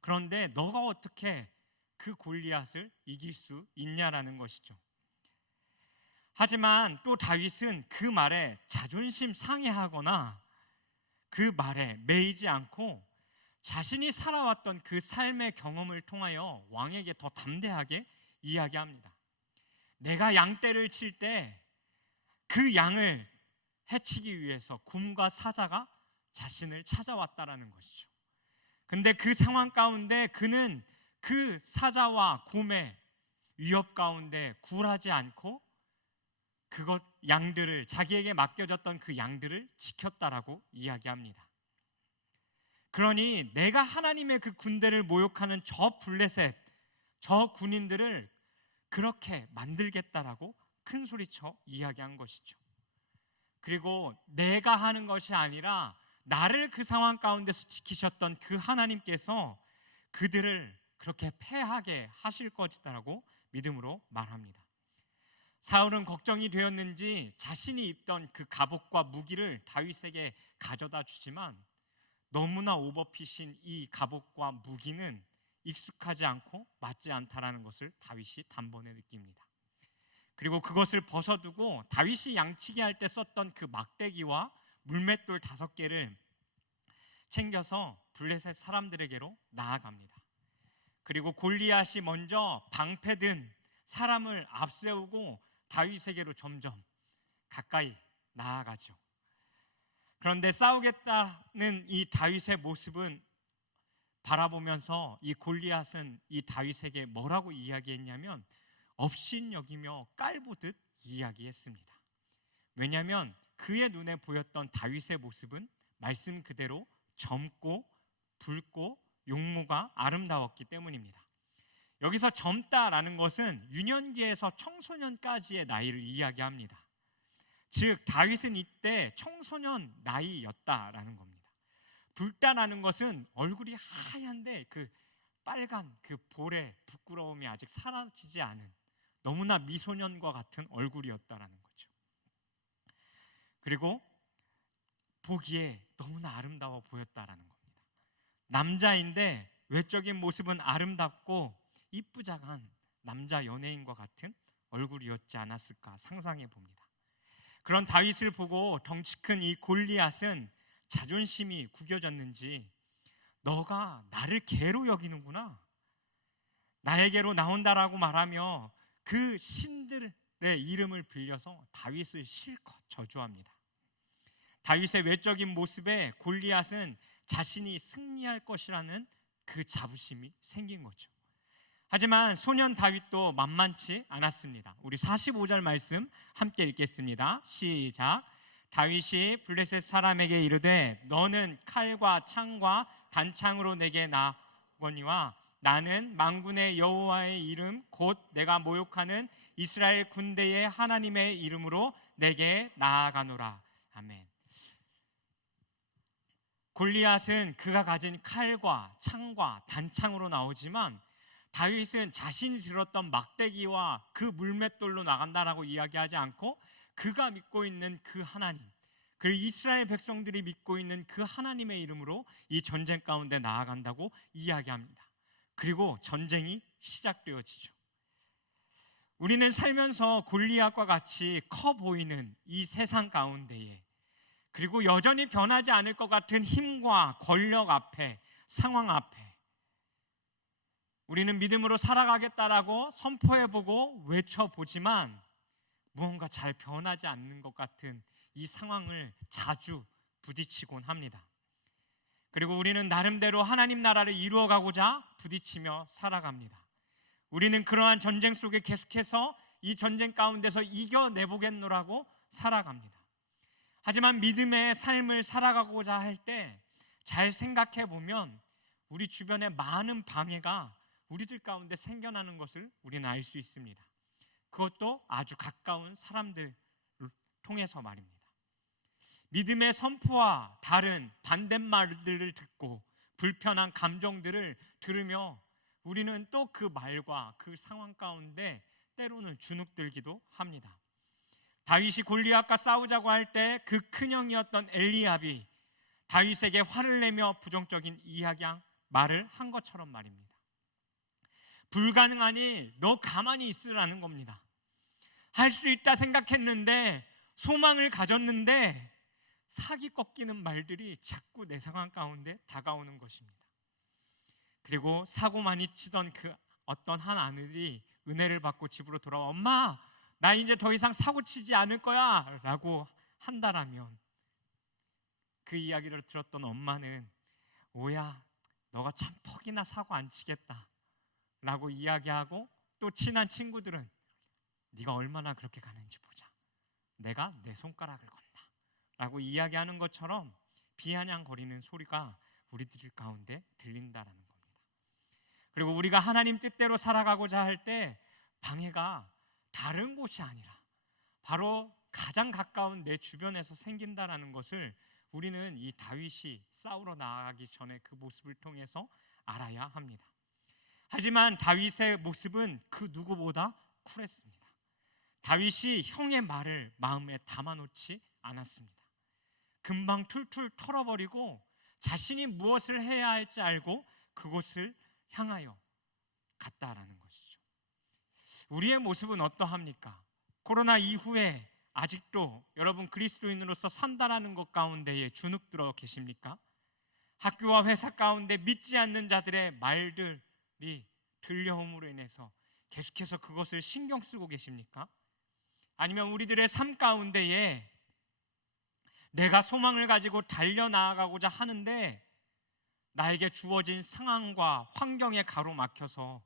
그런데 너가 어떻게 그 골리앗을 이길 수 있냐라는 것이죠. 하지만 또 다윗은 그 말에 자존심 상해하거나 그 말에 매이지 않고 자신이 살아왔던 그 삶의 경험을 통하여 왕에게 더 담대하게 이야기합니다. 내가 양떼를 칠 때 그 양을 해치기 위해서 곰과 사자가 자신을 찾아왔다라는 것이죠. 근데 그 상황 가운데 그는 그 사자와 곰의 위협 가운데 굴하지 않고 그것 양들을, 자기에게 맡겨졌던 그 양들을 지켰다라고 이야기합니다. 그러니 내가 하나님의 그 군대를 모욕하는 저 블레셋, 저 군인들을 그렇게 만들겠다라고 큰 소리쳐 이야기한 것이죠. 그리고 내가 하는 것이 아니라 나를 그 상황 가운데서 지키셨던 그 하나님께서 그들을 그렇게 패하게 하실 것이다라고 믿음으로 말합니다. 사울은 걱정이 되었는지 자신이 입던 그 갑옷과 무기를 다윗에게 가져다 주지만 너무나 오버핏인 이 갑옷과 무기는 익숙하지 않고 맞지 않다라는 것을 다윗이 단번에 느낍니다. 그리고 그것을 벗어두고 다윗이 양치기 할 때 썼던 그 막대기와 물맷돌 5개를 챙겨서 블레셋 사람들에게로 나아갑니다. 그리고 골리앗이 먼저 방패든 사람을 앞세우고 다윗에게로 점점 가까이 나아가죠. 그런데 싸우겠다는 이 다윗의 모습은 바라보면서 이 골리앗은 이 다윗에게 뭐라고 이야기했냐면 업신여기며 깔보듯 이야기했습니다. 왜냐하면 그의 눈에 보였던 다윗의 모습은 말씀 그대로 젊고 붉고 용모가 아름다웠기 때문입니다. 여기서 젊다라는 것은 유년기에서 청소년까지의 나이를 이야기합니다. 즉 다윗은 이때 청소년 나이였다라는 겁니다. 붉다라는 것은 얼굴이 하얀데 그 빨간 그 볼의 부끄러움이 아직 사라지지 않은 너무나 미소년과 같은 얼굴이었다라는 거죠. 그리고 보기에 너무나 아름다워 보였다라는 겁니다. 남자인데 외적인 모습은 아름답고 이쁘장한 남자 연예인과 같은 얼굴이었지 않았을까 상상해 봅니다. 그런 다윗을 보고 덩치 큰 이 골리앗은 자존심이 구겨졌는지 너가 나를 개로 여기는구나, 나에게로 나온다라고 말하며 그 신들의 이름을 빌려서 다윗을 실컷 저주합니다. 다윗의 외적인 모습에 골리앗은 자신이 승리할 것이라는 그 자부심이 생긴 거죠. 하지만 소년 다윗도 만만치 않았습니다. 우리 45절 말씀 함께 읽겠습니다. 시작. 다윗이 블레셋 사람에게 이르되 너는 칼과 창과 단창으로 내게 나오거니와 나는 만군의 여호와의 이름 곧 내가 모욕하는 이스라엘 군대의 하나님의 이름으로 내게 나아가노라. 아멘. 골리앗은 그가 가진 칼과 창과 단창으로 나오지만 다윗은 자신이 들었던 막대기와 그 물맷돌로 나간다라고 이야기하지 않고 그가 믿고 있는 그 하나님, 그리고 이스라엘 백성들이 믿고 있는 그 하나님의 이름으로 이 전쟁 가운데 나아간다고 이야기합니다. 그리고 전쟁이 시작되어지죠. 우리는 살면서 골리앗과 같이 커 보이는 이 세상 가운데에, 그리고 여전히 변하지 않을 것 같은 힘과 권력 앞에, 상황 앞에 우리는 믿음으로 살아가겠다라고 선포해보고 외쳐보지만 무언가 잘 변하지 않는 것 같은 이 상황을 자주 부딪히곤 합니다. 그리고 우리는 나름대로 하나님 나라를 이루어가고자 부딪히며 살아갑니다. 우리는 그러한 전쟁 속에 계속해서 이 전쟁 가운데서 이겨내보겠노라고 살아갑니다. 하지만 믿음의 삶을 살아가고자 할 때 잘 생각해 보면 우리 주변에 많은 방해가 우리들 가운데 생겨나는 것을 우리는 알 수 있습니다. 그것도 아주 가까운 사람들 통해서 말입니다. 믿음의 선포와 다른 반대말들을 듣고 불편한 감정들을 들으며 우리는 또 그 말과 그 상황 가운데 때로는 주눅들기도 합니다. 다윗이 골리앗과 싸우자고 할 때 그 큰형이었던 엘리압이 다윗에게 화를 내며 부정적인 말을 한 것처럼 말입니다. 불가능하니 너 가만히 있으라는 겁니다. 할 수 있다 생각했는데, 소망을 가졌는데 사기 꺾이는 말들이 자꾸 내 상황 가운데 다가오는 것입니다. 그리고 사고 많이 치던 그 어떤 한 아들이 은혜를 받고 집으로 돌아와, 엄마, 나 이제 더 이상 사고 치지 않을 거야 라고 한다라면, 그 이야기를 들었던 엄마는 오야, 너가 참 퍽이나 사고 안 치겠다 라고 이야기하고, 또 친한 친구들은 네가 얼마나 그렇게 가는지 보자, 내가 내 손가락을 건다 라고 이야기하는 것처럼 비아냥거리는 소리가 우리들 가운데 들린다라는 겁니다. 그리고 우리가 하나님 뜻대로 살아가고자 할 때 방해가 다른 곳이 아니라 바로 가장 가까운 내 주변에서 생긴다라는 것을 우리는 이 다윗이 싸우러 나아가기 전에 그 모습을 통해서 알아야 합니다. 하지만 다윗의 모습은 그 누구보다 쿨했습니다. 다윗이 형의 말을 마음에 담아놓지 않았습니다. 금방 툴툴 털어버리고 자신이 무엇을 해야 할지 알고 그곳을 향하여 갔다라는 것이죠. 우리의 모습은 어떠합니까? 코로나 이후에 아직도 여러분 그리스도인으로서 산다라는 것 가운데에 주눅들어 계십니까? 학교와 회사 가운데 믿지 않는 자들의 말들이 들려옴으로 인해서 계속해서 그것을 신경 쓰고 계십니까? 아니면 우리들의 삶 가운데에 내가 소망을 가지고 달려나가고자 하는데 나에게 주어진 상황과 환경에 가로막혀서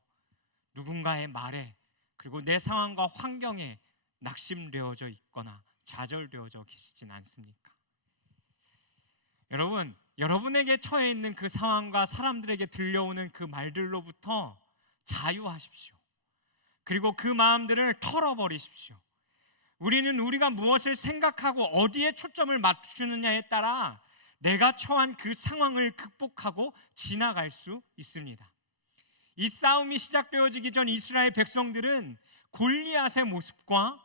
누군가의 말에, 그리고 내 상황과 환경에 낙심되어져 있거나 좌절되어져 계시진 않습니까? 여러분, 여러분에게 처해 있는 그 상황과 사람들에게 들려오는 그 말들로부터 자유하십시오. 그리고 그 마음들을 털어버리십시오. 우리는 우리가 무엇을 생각하고 어디에 초점을 맞추느냐에 따라 내가 처한 그 상황을 극복하고 지나갈 수 있습니다. 이 싸움이 시작되어지기 전 이스라엘 백성들은 골리앗의 모습과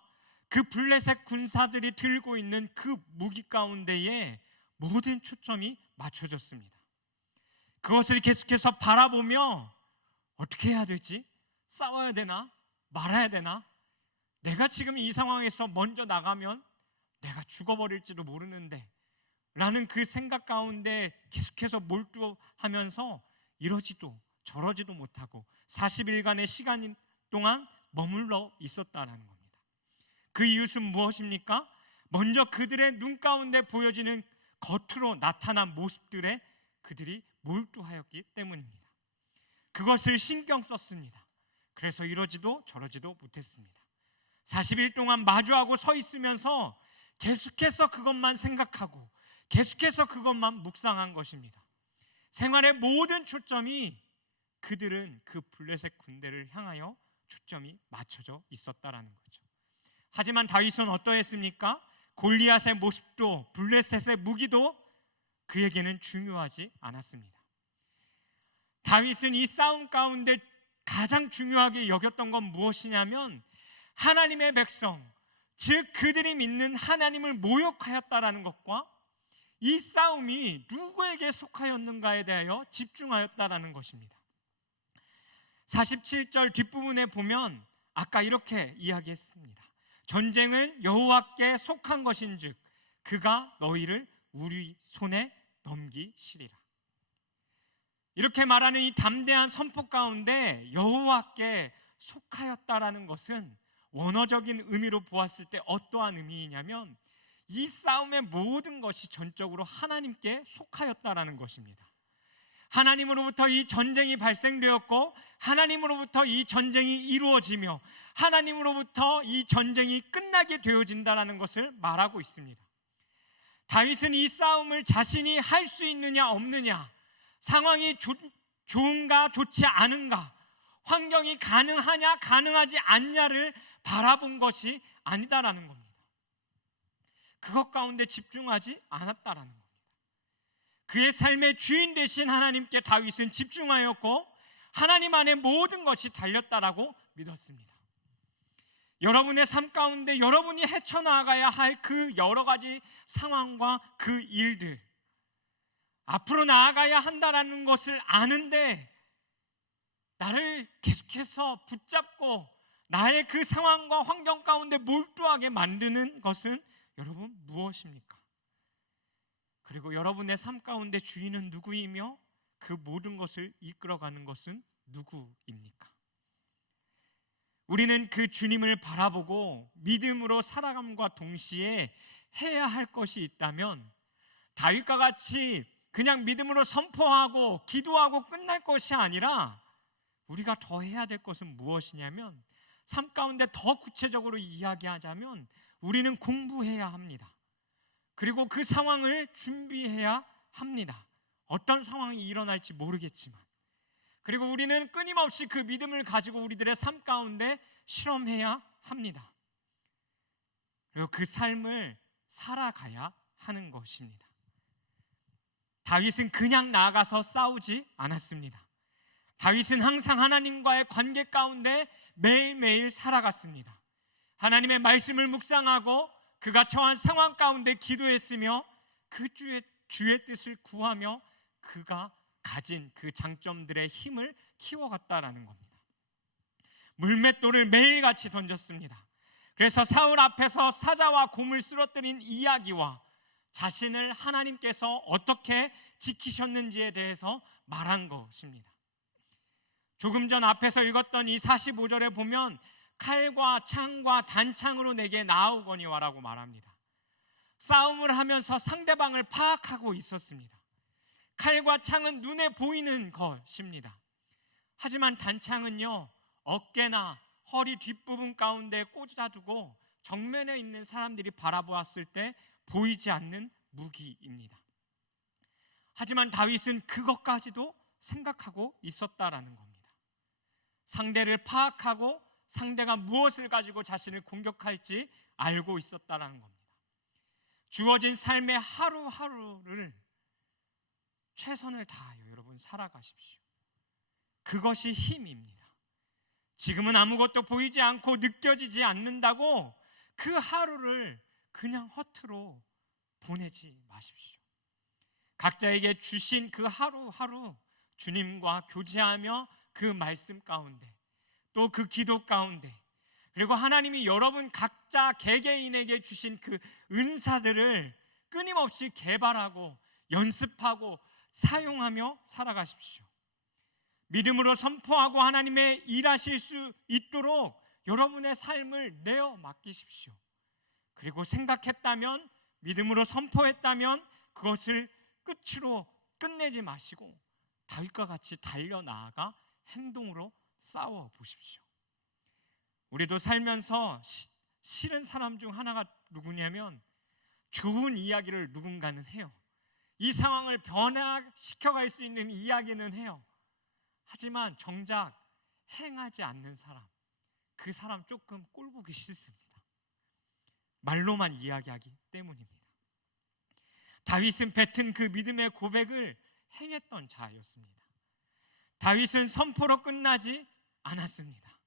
그 블레셋 군사들이 들고 있는 그 무기 가운데에 모든 초점이 맞춰졌습니다. 그것을 계속해서 바라보며 어떻게 해야 되지? 싸워야 되나? 말아야 되나? 내가 지금 이 상황에서 먼저 나가면 내가 죽어버릴지도 모르는데 라는 그 생각 가운데 계속해서 몰두하면서 이러지도 저러지도 못하고 40일간의 시간 동안 머물러 있었다는 겁니다. 그 이유는 무엇입니까? 먼저 그들의 눈 가운데 보여지는 겉으로 나타난 모습들에 그들이 몰두하였기 때문입니다. 그것을 신경 썼습니다. 그래서 이러지도 저러지도 못했습니다. 40일 동안 마주하고 서 있으면서 계속해서 그것만 생각하고 계속해서 그것만 묵상한 것입니다. 생활의 모든 초점이 그들은 그 블레셋 군대를 향하여 초점이 맞춰져 있었다라는 거죠. 하지만 다윗은 어떠했습니까? 골리앗의 모습도 블레셋의 무기도 그에게는 중요하지 않았습니다. 다윗은 이 싸움 가운데 가장 중요하게 여겼던 건 무엇이냐면 하나님의 백성, 즉 그들이 믿는 하나님을 모욕하였다라는 것과 이 싸움이 누구에게 속하였는가에 대하여 집중하였다라는 것입니다. 47절 뒷부분에 보면 아까 이렇게 이야기했습니다. 전쟁은 여호와께 속한 것인즉 그가 너희를 우리 손에 넘기시리라. 이렇게 말하는 이 담대한 선포 가운데 여호와께 속하였다라는 것은 원어적인 의미로 보았을 때 어떠한 의미이냐면 이 싸움의 모든 것이 전적으로 하나님께 속하였다라는 것입니다. 하나님으로부터 이 전쟁이 발생되었고 하나님으로부터 이 전쟁이 이루어지며 하나님으로부터 이 전쟁이 끝나게 되어진다는 것을 말하고 있습니다. 다윗은 이 싸움을 자신이 할 수 있느냐 없느냐, 상황이 좋은가 좋지 않은가, 환경이 가능하냐 가능하지 않냐를 바라본 것이 아니다라는 겁니다. 그것 가운데 집중하지 않았다라는 겁니다. 그의 삶의 주인 되신 하나님께 다윗은 집중하였고 하나님 안에 모든 것이 달렸다라고 믿었습니다. 여러분의 삶 가운데 여러분이 헤쳐나가야 할 그 여러 가지 상황과 그 일들, 앞으로 나아가야 한다라는 것을 아는데 나를 계속해서 붙잡고 나의 그 상황과 환경 가운데 몰두하게 만드는 것은 여러분 무엇입니까? 그리고 여러분의 삶 가운데 주인은 누구이며 그 모든 것을 이끌어가는 것은 누구입니까? 우리는 그 주님을 바라보고 믿음으로 살아감과 동시에 해야 할 것이 있다면 다윗과 같이 그냥 믿음으로 선포하고 기도하고 끝날 것이 아니라 우리가 더 해야 될 것은 무엇이냐면 삶 가운데 더 구체적으로 이야기하자면 우리는 공부해야 합니다. 그리고 그 상황을 준비해야 합니다. 어떤 상황이 일어날지 모르겠지만, 그리고 우리는 끊임없이 그 믿음을 가지고 우리들의 삶 가운데 실험해야 합니다. 그리고 그 삶을 살아가야 하는 것입니다. 다윗은 그냥 나아가서 싸우지 않았습니다. 다윗은 항상 하나님과의 관계 가운데 매일매일 살아갔습니다. 하나님의 말씀을 묵상하고 그가 처한 상황 가운데 기도했으며 그 주의 뜻을 구하며 그가 가진 그 장점들의 힘을 키워갔다라는 겁니다. 물맷돌을 매일같이 던졌습니다. 그래서 사울 앞에서 사자와 곰을 쓰러뜨린 이야기와 자신을 하나님께서 어떻게 지키셨는지에 대해서 말한 것입니다. 조금 전 앞에서 읽었던 이 45절에 보면 칼과 창과 단창으로 내게 나아오거니와라고 말합니다. 싸움을 하면서 상대방을 파악하고 있었습니다. 칼과 창은 눈에 보이는 것입니다. 하지만 단창은요, 어깨나 허리 뒷부분 가운데 꽂아두고 정면에 있는 사람들이 바라보았을 때 보이지 않는 무기입니다. 하지만 다윗은 그것까지도 생각하고 있었다라는 겁니다. 상대를 파악하고 상대가 무엇을 가지고 자신을 공격할지 알고 있었다라는 겁니다. 주어진 삶의 하루하루를 최선을 다하여 여러분 살아가십시오. 그것이 힘입니다. 지금은 아무것도 보이지 않고 느껴지지 않는다고 그 하루를 그냥 허투루 보내지 마십시오. 각자에게 주신 그 하루하루 주님과 교제하며 그 말씀 가운데 또 그 기도 가운데 그리고 하나님이 여러분 각자 개개인에게 주신 그 은사들을 끊임없이 개발하고 연습하고 사용하며 살아가십시오. 믿음으로 선포하고 하나님의 일하실 수 있도록 여러분의 삶을 내어 맡기십시오. 그리고 생각했다면 믿음으로 선포했다면 그것을 끝으로 끝내지 마시고 다윗과 같이 달려나아가 행동으로 싸워 보십시오. 우리도 살면서 싫은 사람 중 하나가 누구냐면 좋은 이야기를 누군가는 해요. 이 상황을 변화시켜갈 수 있는 이야기는 해요. 하지만 정작 행하지 않는 사람, 그 사람 조금 꼴보기 싫습니다. 말로만 이야기하기 때문입니다. 다윗은 뱉은 그 믿음의 고백을 행했던 자였습니다. 다윗은 선포로 끝나지 않았습니다.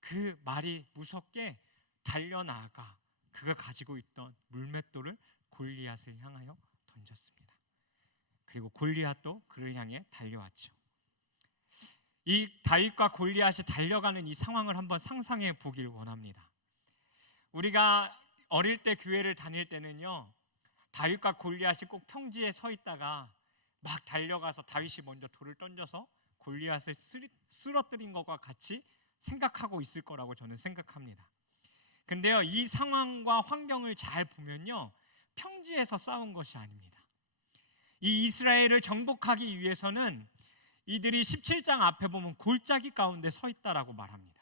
그 말이 무섭게 달려나가 그가 가지고 있던 물맷돌을 골리앗을 향하여 던졌습니다. 그리고 골리앗도 그를 향해 달려왔죠. 이 다윗과 골리앗이 달려가는 이 상황을 한번 상상해 보길 원합니다. 우리가 어릴 때 교회를 다닐 때는요, 다윗과 골리앗이 꼭 평지에 서 있다가 막 달려가서 다윗이 먼저 돌을 던져서 골리앗을 쓰러뜨린 것과 같이 생각하고 있을 거라고 저는 생각합니다. 근데요, 이 상황과 환경을 잘 보면요, 평지에서 싸운 것이 아닙니다. 이 이스라엘을 정복하기 위해서는 이들이 17장 앞에 보면 골짜기 가운데 서 있다라고 말합니다.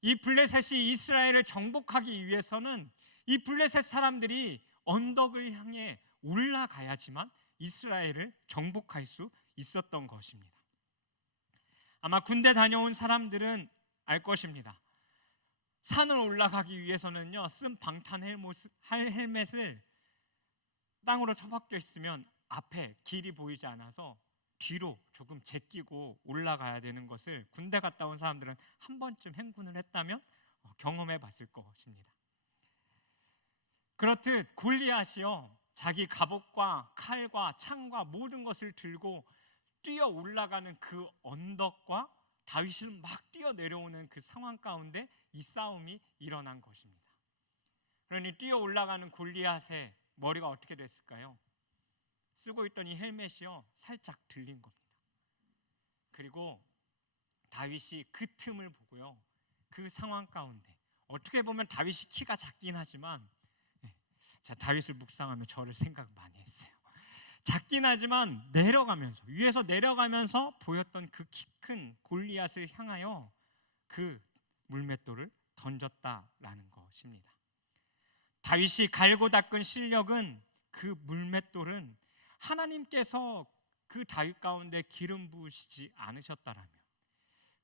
이 블레셋이 이스라엘을 정복하기 위해서는 이 블레셋 사람들이 언덕을 향해 올라가야지만 이스라엘을 정복할 수 있었던 것입니다. 아마 군대 다녀온 사람들은 알 것입니다. 산을 올라가기 위해서는요, 쓴 방탄 헬멧을 땅으로 처박혀 있으면 앞에 길이 보이지 않아서 뒤로 조금 제끼고 올라가야 되는 것을 군대 갔다 온 사람들은 한 번쯤 행군을 했다면 경험해 봤을 것입니다. 그렇듯 골리앗이요, 자기 갑옷과 칼과 창과 모든 것을 들고 뛰어 올라가는 그 언덕과 다윗은 막 뛰어 내려오는 그 상황 가운데 이 싸움이 일어난 것입니다. 그러니 뛰어 올라가는 골리앗의 머리가 어떻게 됐을까요? 쓰고 있던 이 헬멧이요, 살짝 들린 겁니다. 그리고 다윗이 그 틈을 보고요, 그 상황 가운데, 어떻게 보면 다윗이 키가 작긴 하지만, 자, 다윗을 묵상하며 저를 생각 많이 했어요. 작긴 하지만 내려가면서, 위에서 내려가면서 보였던 그 키 큰 골리앗을 향하여 그 물맷돌을 던졌다라는 것입니다. 다윗이 갈고 닦은 실력은, 그 물맷돌은 하나님께서 그 다윗 가운데 기름 부으시지 않으셨다라면,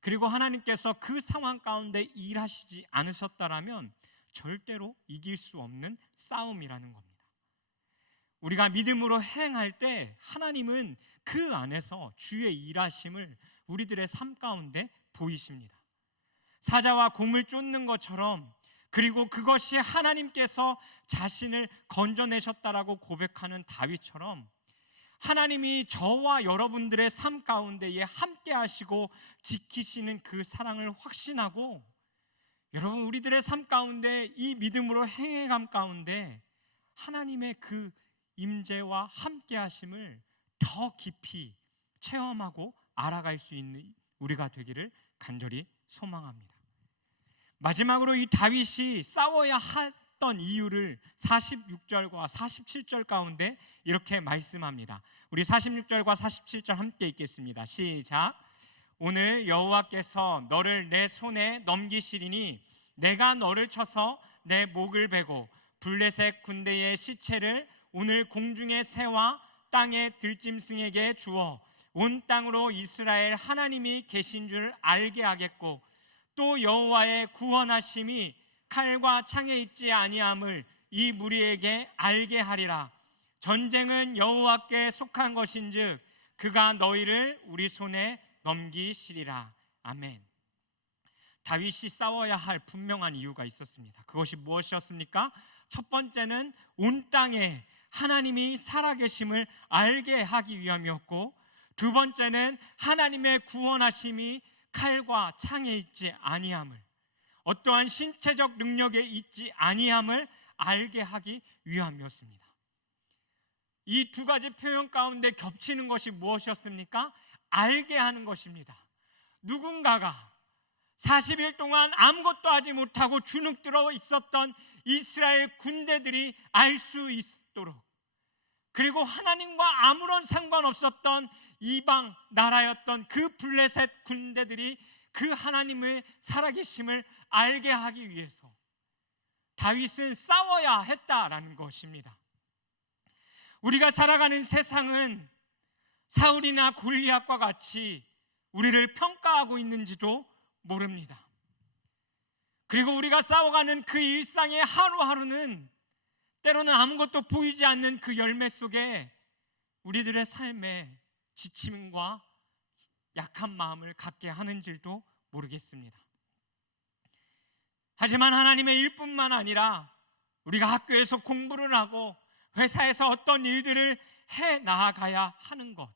그리고 하나님께서 그 상황 가운데 일하시지 않으셨다라면 절대로 이길 수 없는 싸움이라는 겁니다. 우리가 믿음으로 행할 때 하나님은 그 안에서 주의 일하심을 우리들의 삶 가운데 보이십니다. 사자와 곰을 쫓는 것처럼, 그리고 그것이 하나님께서 자신을 건져내셨다라고 고백하는 다윗처럼, 하나님이 저와 여러분들의 삶 가운데에 함께 하시고 지키시는 그 사랑을 확신하고, 여러분, 우리들의 삶 가운데 이 믿음으로 행해감 가운데 하나님의 그 임재와 함께 하심을 더 깊이 체험하고 알아갈 수 있는 우리가 되기를 간절히 소망합니다. 마지막으로 이 다윗이 싸워야 했던 이유를 46절과 47절 가운데 이렇게 말씀합니다. 우리 46절과 47절 함께 읽겠습니다. 시작. 오늘 여호와께서 너를 내 손에 넘기시리니 내가 너를 쳐서 내 목을 베고 블레셋 군대의 시체를 오늘 공중의 새와 땅의 들짐승에게 주어 온 땅으로 이스라엘 하나님이 계신 줄 알게 하겠고, 또 여호와의 구원하심이 칼과 창에 있지 아니함을 이 무리에게 알게 하리라. 전쟁은 여호와께 속한 것인즉 그가 너희를 우리 손에 넘기시리라. 아멘. 다윗이 싸워야 할 분명한 이유가 있었습니다. 그것이 무엇이었습니까? 첫 번째는 온 땅에 하나님이 살아계심을 알게 하기 위함이었고, 두 번째는 하나님의 구원하심이 칼과 창에 있지 아니함을, 어떠한 신체적 능력에 있지 아니함을 알게 하기 위함이었습니다. 이 두 가지 표현 가운데 겹치는 것이 무엇이었습니까? 알게 하는 것입니다. 누군가가 40일 동안 아무것도 하지 못하고 주눅들어 있었던 이스라엘 군대들이 알 수 있도록, 그리고 하나님과 아무런 상관없었던 이방 나라였던 그 블레셋 군대들이 그 하나님의 살아계심을 알게 하기 위해서 다윗은 싸워야 했다라는 것입니다. 우리가 살아가는 세상은 사울이나 골리앗과 같이 우리를 평가하고 있는지도 모릅니다. 그리고 우리가 싸워가는 그 일상의 하루하루는 때로는 아무것도 보이지 않는 그 열매 속에 우리들의 삶에 지침과 약한 마음을 갖게 하는 줄도 모르겠습니다. 하지만 하나님의 일뿐만 아니라 우리가 학교에서 공부를 하고 회사에서 어떤 일들을 해 나아가야 하는 것,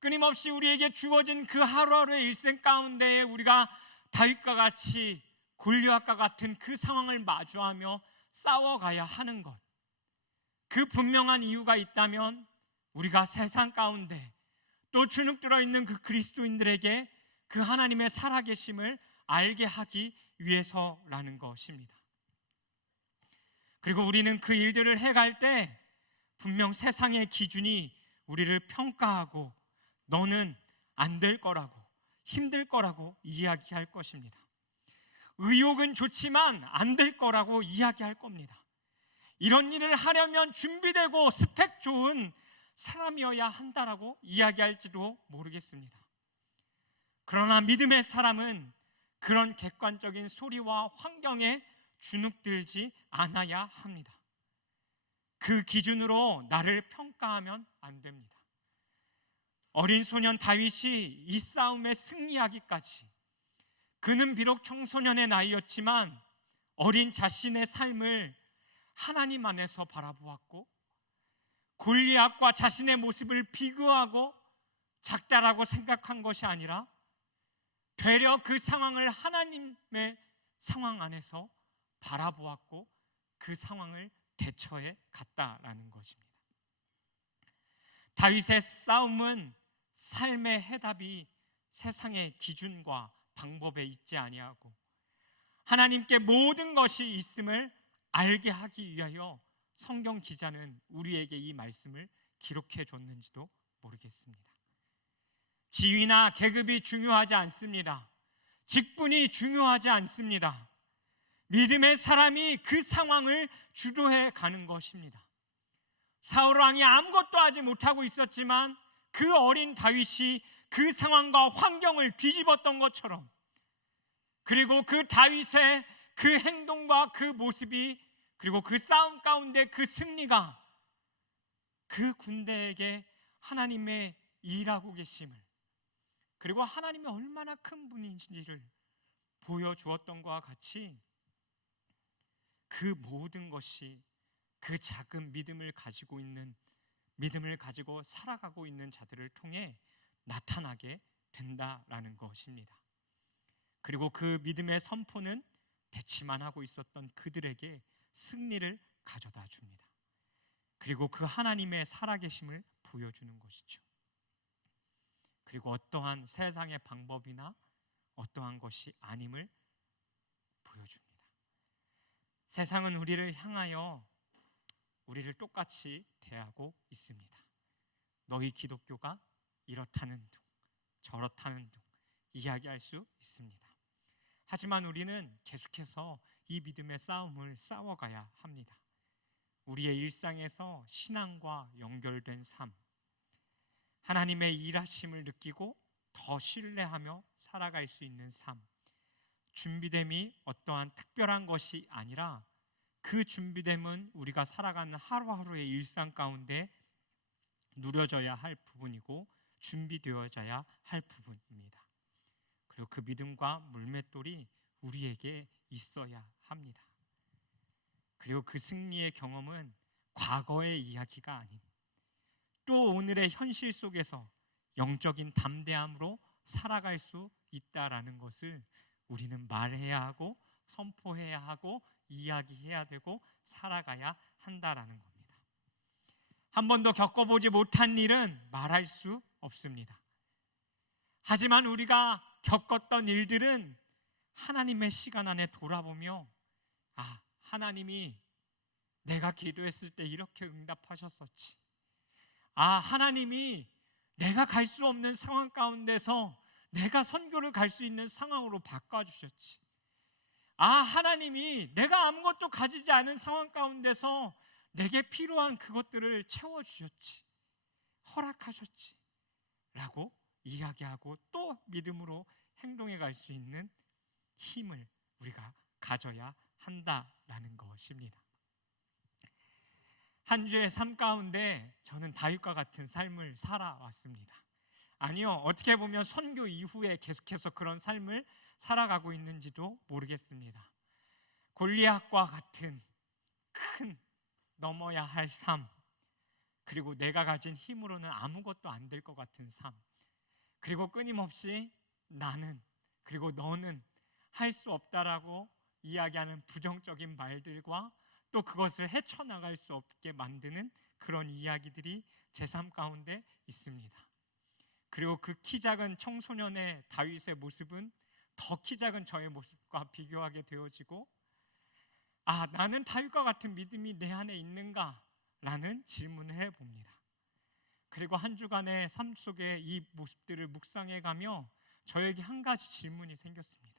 끊임없이 우리에게 주어진 그 하루하루의 일생 가운데에 우리가 다윗과 같이 골리앗과 같은 그 상황을 마주하며 싸워가야 하는 것, 그 분명한 이유가 있다면 우리가 세상 가운데 또 주눅들어 있는 그 그리스도인들에게 그 하나님의 살아계심을 알게 하기 위해서라는 것입니다. 그리고 우리는 그 일들을 해갈 때 분명 세상의 기준이 우리를 평가하고 너는 안 될 거라고, 힘들 거라고 이야기할 것입니다. 의욕은 좋지만 안 될 거라고 이야기할 겁니다. 이런 일을 하려면 준비되고 스펙 좋은 사람이어야 한다라고 이야기할지도 모르겠습니다. 그러나 믿음의 사람은 그런 객관적인 소리와 환경에 주눅들지 않아야 합니다. 그 기준으로 나를 평가하면 안 됩니다. 어린 소년 다윗이 이 싸움에 승리하기까지 그는 비록 청소년의 나이였지만 어린 자신의 삶을 하나님 안에서 바라보았고, 골리앗과 자신의 모습을 비교하고 작다라고 생각한 것이 아니라 되려 그 상황을 하나님의 상황 안에서 바라보았고 그 상황을 대처해 갔다라는 것입니다. 다윗의 싸움은 삶의 해답이 세상의 기준과 방법에 있지 아니하고 하나님께 모든 것이 있음을 알게 하기 위하여 성경 기자는 우리에게 이 말씀을 기록해 줬는지도 모르겠습니다. 지위나 계급이 중요하지 않습니다. 직분이 중요하지 않습니다. 믿음의 사람이 그 상황을 주도해 가는 것입니다. 사울 왕이 아무것도 하지 못하고 있었지만 그 어린 다윗이 그 상황과 환경을 뒤집었던 것처럼, 그리고 그 다윗의 그 행동과 그 모습이, 그리고 그 싸움 가운데 그 승리가 그 군대에게 하나님의 일하고 계심을, 그리고 하나님이 얼마나 큰 분인지를 보여주었던 것과 같이 그 모든 것이 그 작은 믿음을 가지고 살아가고 있는 자들을 통해 나타나게 된다라는 것입니다. 그리고 그 믿음의 선포는 대치만 하고 있었던 그들에게 승리를 가져다 줍니다. 그리고 그 하나님의 살아계심을 보여주는 것이죠. 그리고 어떠한 세상의 방법이나 어떠한 것이 아님을 보여줍니다. 세상은 우리를 향하여 우리를 똑같이 대하고 있습니다. 너희 기독교가 이렇다는 둥 저렇다는 둥 이야기할 수 있습니다. 하지만 우리는 계속해서 이 믿음의 싸움을 싸워가야 합니다. 우리의 일상에서 신앙과 연결된 삶, 하나님의 일하심을 느끼고 더 신뢰하며 살아갈 수 있는 삶, 준비됨이 어떠한 특별한 것이 아니라 그 준비됨은 우리가 살아가는 하루하루의 일상 가운데 누려져야 할 부분이고 준비되어져야 할 부분입니다. 그리고 그 믿음과 물맷돌이 우리에게 있어야 합니다. 그리고 그 승리의 경험은 과거의 이야기가 아닌 또 오늘의 현실 속에서 영적인 담대함으로 살아갈 수 있다라는 것을 우리는 말해야 하고 선포해야 하고 이야기해야 되고 살아가야 한다라는 겁니다. 한 번도 겪어보지 못한 일은 말할 수 없습니다. 하지만 우리가 겪었던 일들은 하나님의 시간 안에 돌아보며 하나님이 내가 기도했을 때 이렇게 응답하셨었지. 하나님이 내가 갈 수 없는 상황 가운데서 내가 선교를 갈 수 있는 상황으로 바꿔주셨지. 하나님이 내가 아무것도 가지지 않은 상황 가운데서 내게 필요한 그것들을 채워주셨지, 허락하셨지 라고 이야기하고 또 믿음으로 행동해 갈 수 있는 힘을 우리가 가져야 한다라는 것입니다. 한 주의 삶 가운데 저는 다윗과 같은 삶을 살아왔습니다. 아니요, 어떻게 보면 선교 이후에 계속해서 그런 삶을 살아가고 있는지도 모르겠습니다. 골리앗과 같은 큰 넘어야 할 삶, 그리고 내가 가진 힘으로는 아무것도 안 될 것 같은 삶, 그리고 끊임없이 나는 그리고 너는 할 수 없다라고 이야기하는 부정적인 말들과 또 그것을 헤쳐나갈 수 없게 만드는 그런 이야기들이 제 삶 가운데 있습니다. 그리고 그 키 작은 청소년의 다윗의 모습은 더 키 작은 저의 모습과 비교하게 되어지고 나는 다윗과 같은 믿음이 내 안에 있는가? 라는 질문을 해봅니다. 그리고 한 주간의 삶 속에 이 모습들을 묵상해 가며 저에게 한 가지 질문이 생겼습니다.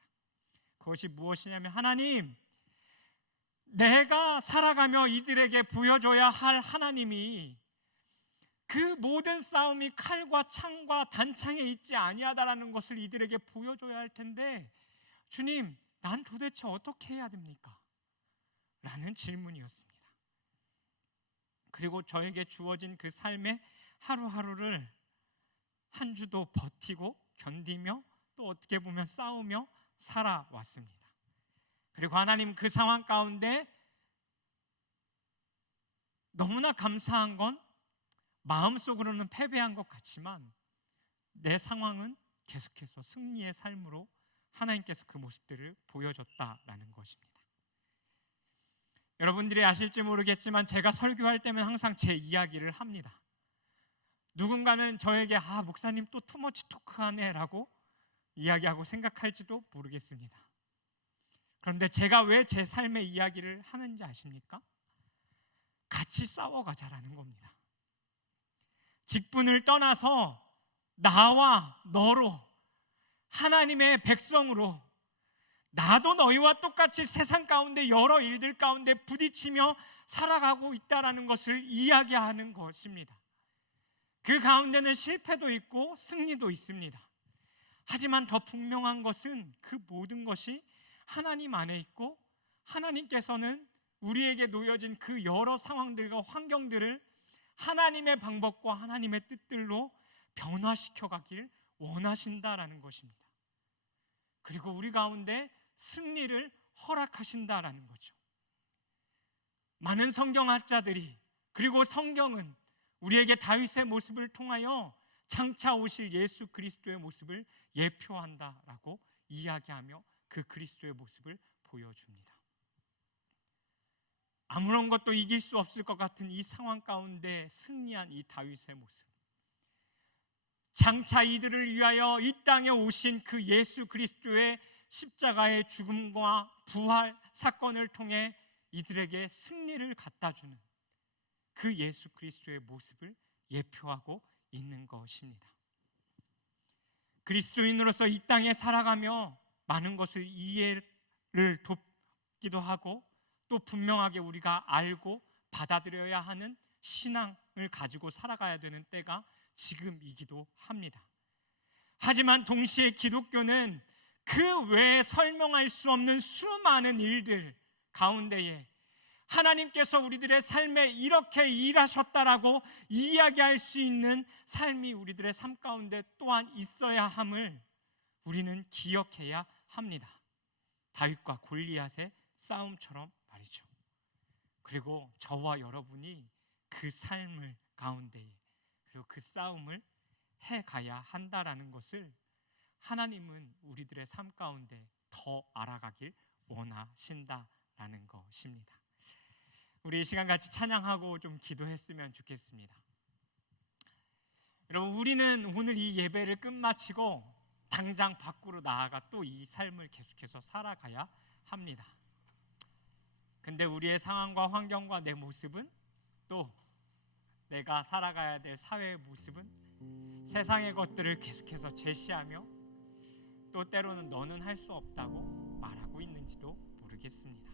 그것이 무엇이냐면, 하나님, 내가 살아가며 이들에게 보여줘야 할 하나님이 그 모든 싸움이 칼과 창과 단창에 있지 아니하다라는 것을 이들에게 보여줘야 할 텐데, 주님, 난 도대체 어떻게 해야 됩니까? 라는 질문이었습니다. 그리고 저에게 주어진 그 삶의 하루하루를 한 주도 버티고 견디며 또 어떻게 보면 싸우며 살아왔습니다. 그리고 하나님 그 상황 가운데 너무나 감사한 건 마음속으로는 패배한 것 같지만 내 상황은 계속해서 승리의 삶으로 하나님께서 그 모습들을 보여줬다라는 것입니다. 여러분들이 아실지 모르겠지만 제가 설교할 때면 항상 제 이야기를 합니다. 누군가는 저에게 목사님 또 투머치 토크하네 라고 이야기하고 생각할지도 모르겠습니다. 그런데 제가 왜 제 삶의 이야기를 하는지 아십니까? 같이 싸워가자라는 겁니다. 직분을 떠나서 나와 너로 하나님의 백성으로 나도 너희와 똑같이 세상 가운데 여러 일들 가운데 부딪히며 살아가고 있다라는 것을 이야기하는 것입니다. 그 가운데는 실패도 있고 승리도 있습니다. 하지만 더 분명한 것은 그 모든 것이 하나님 안에 있고 하나님께서는 우리에게 놓여진 그 여러 상황들과 환경들을 하나님의 방법과 하나님의 뜻들로 변화시켜 가길 원하신다라는 것입니다. 그리고 우리 가운데 승리를 허락하신다라는 거죠. 많은 성경학자들이 그리고 성경은 우리에게 다윗의 모습을 통하여 장차 오실 예수 그리스도의 모습을 예표한다라고 이야기하며 그 그리스도의 모습을 보여줍니다. 아무런 것도 이길 수 없을 것 같은 이 상황 가운데 승리한 이 다윗의 모습, 장차 이들을 위하여 이 땅에 오신 그 예수 그리스도의 십자가의 죽음과 부활 사건을 통해 이들에게 승리를 갖다주는 그 예수 그리스도의 모습을 예표하고 있는 것입니다. 그리스도인으로서 이 땅에 살아가며 많은 것을 이해를 돕기도 하고 또 분명하게 우리가 알고 받아들여야 하는 신앙을 가지고 살아가야 되는 때가 지금이기도 합니다. 하지만 동시에 기독교는 그 외에 설명할 수 없는 수많은 일들 가운데에 하나님께서 우리들의 삶에 이렇게 일하셨다라고 이야기할 수 있는 삶이 우리들의 삶 가운데 또한 있어야 함을 우리는 기억해야 합니다. 다윗과 골리앗의 싸움처럼 말이죠. 그리고 저와 여러분이 그 삶을 가운데에 그리고 그 싸움을 해가야 한다라는 것을 하나님은 우리들의 삶 가운데 더 알아가길 원하신다라는 것입니다. 우리 이 시간 같이 찬양하고 좀 기도했으면 좋겠습니다. 여러분, 우리는 오늘 이 예배를 끝마치고 당장 밖으로 나아가 또 이 삶을 계속해서 살아가야 합니다. 근데 우리의 상황과 환경과 내 모습은, 또 내가 살아가야 될 사회의 모습은 세상의 것들을 계속해서 제시하며 또 때로는 너는 할 수 없다고 말하고 있는지도 모르겠습니다.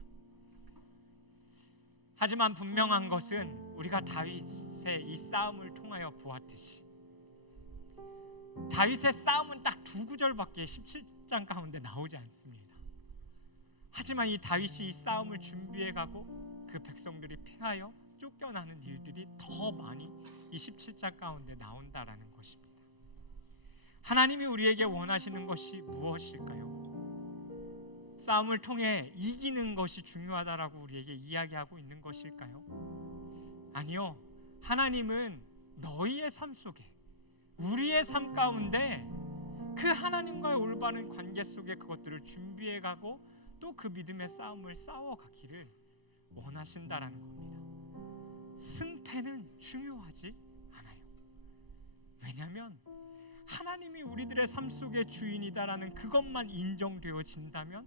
하지만 분명한 것은 우리가 다윗의 이 싸움을 통하여 보았듯이 다윗의 싸움은 딱 2구절밖에 17장 가운데 나오지 않습니다. 하지만 이 다윗이 이 싸움을 준비해가고 그 백성들이 패하여 쫓겨나는 일들이 더 많이 이 17장 가운데 나온다라는 것입니다. 하나님이 우리에게 원하시는 것이 무엇일까요? 싸움을 통해 이기는 것이 중요하다라고 우리에게 이야기하고 있는 것일까요? 아니요. 하나님은 너희의 삶 속에, 우리의 삶 가운데 그 하나님과의 올바른 관계 속에 그것들을 준비해가고 또 그 믿음의 싸움을 싸워가기를 원하신다라는 겁니다. 승패는 중요하지 않아요. 왜냐하면 하나님이 우리들의 삶 속의 주인이다라는 그것만 인정되어진다면,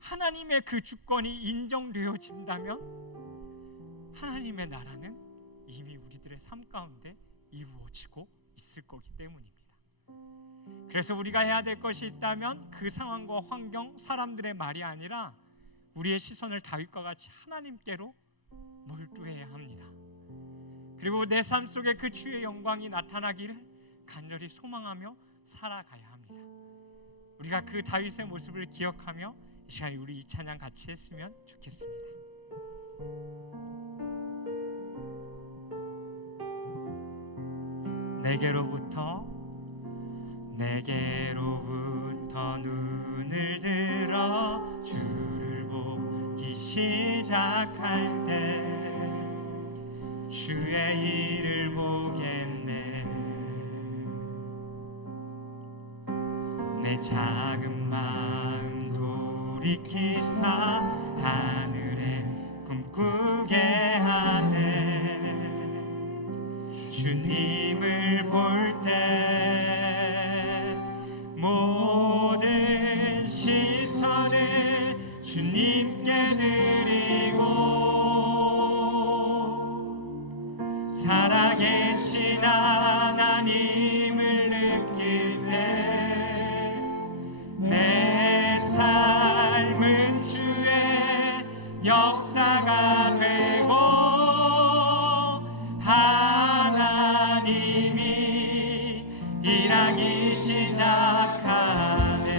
하나님의 그 주권이 인정되어진다면 하나님의 나라는 이미 우리들의 삶 가운데 이루어지고 있을 거기 때문입니다. 그래서 우리가 해야 될 것이 있다면 그 상황과 환경, 사람들의 말이 아니라 우리의 시선을 다윗과 같이 하나님께로 몰두해야 합니다. 그리고 내 삶 속에 그 주의 영광이 나타나기를 간절히 소망하며 살아가야 합니다. 우리가 그 다윗의 모습을 기억하며 이 시간에 우리 이 찬양 같이 했으면 좋겠습니다. 내게로부터 내게로부터 눈을 들어 주를 보기 시작할 때 주의 일을 보겠네. 내 작은 마음 돌이키사 하늘에 꿈꾸게 하네. 주님을 볼 때 모든 시선을 주님께 드리고 살아계신 하나님을 느낄 때 내 삶은 주의 역사가 되고 하나님이 일하기 시작하네.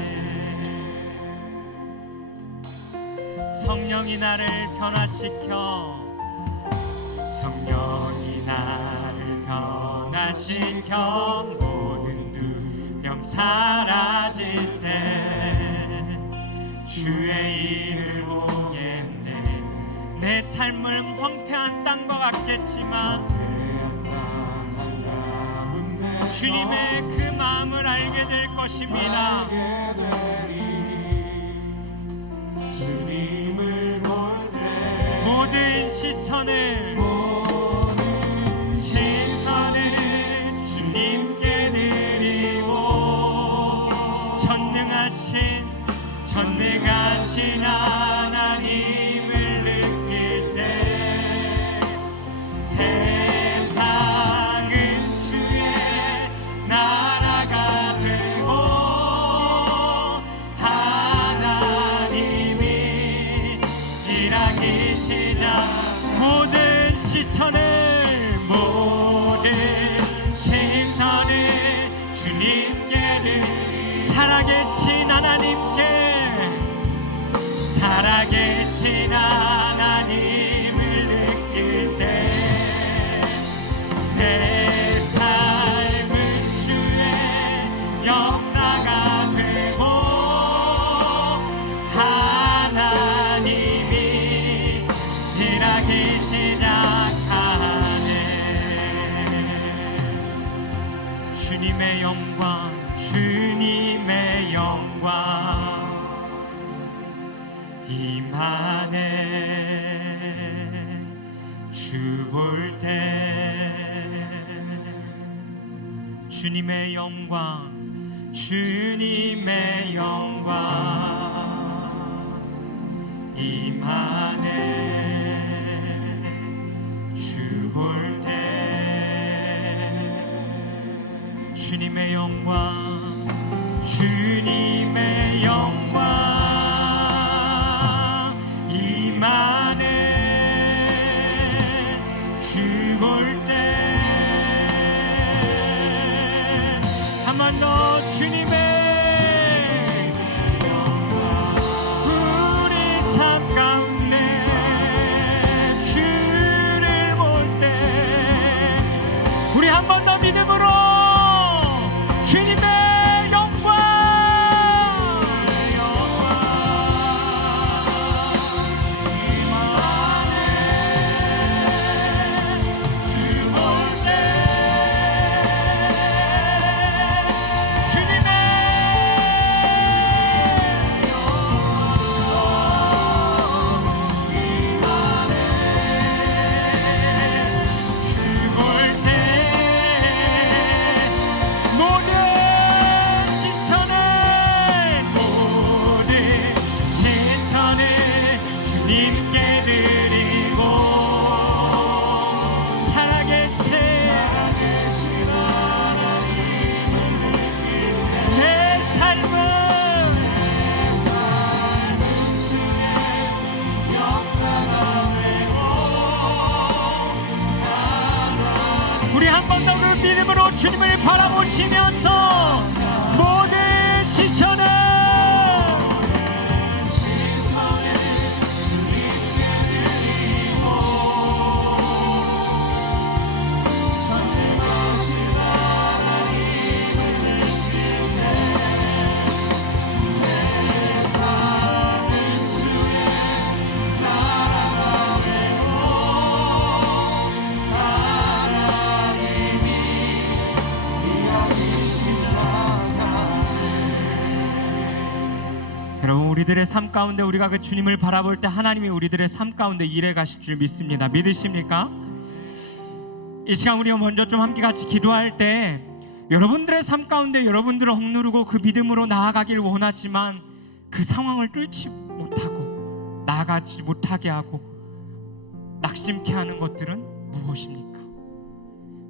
성령이 나를 변화시켜 성령이 나를 변화시켜 모든 두려움 사라질 때 주의 일을 보겠네. 내 삶은 황폐한 땅과 같겠지만 주님의 그 마음을 알게 될 것입니다. 주님을 볼 때 모든 시선을 주님께 드리고 전능하신 하나님을 느낄 때 세상은 주의 나라가 되고 하나님이 일하기 시작. 모든 시선을 주님께 드리 살아계신 하나님을 느낄 때 내 삶은 주의 역사가 되고 하나님이 일하기 시작하네. 주님의 영광 임하네. 주 볼 때 주님의 영광 임하네. 주 볼 때 주님의 영광 임하네. 주 볼 때 한 번 더 주님의 우리 삶 가운데 주를 볼 때 우리 한 번 더 믿음으로 주님의 모든 우리들의 삶 가운데 우리가 그 주님을 바라볼 때 하나님이 우리들의 삶 가운데 일해 가실 줄 믿습니다. 믿으십니까? 이 시간 우리가 먼저 좀 함께 같이 기도할 때 여러분들의 삶 가운데 여러분들을 억누르고 그 믿음으로 나아가길 원하지만 그 상황을 뚫지 못하고 나아가지 못하게 하고 낙심케 하는 것들은 무엇입니까?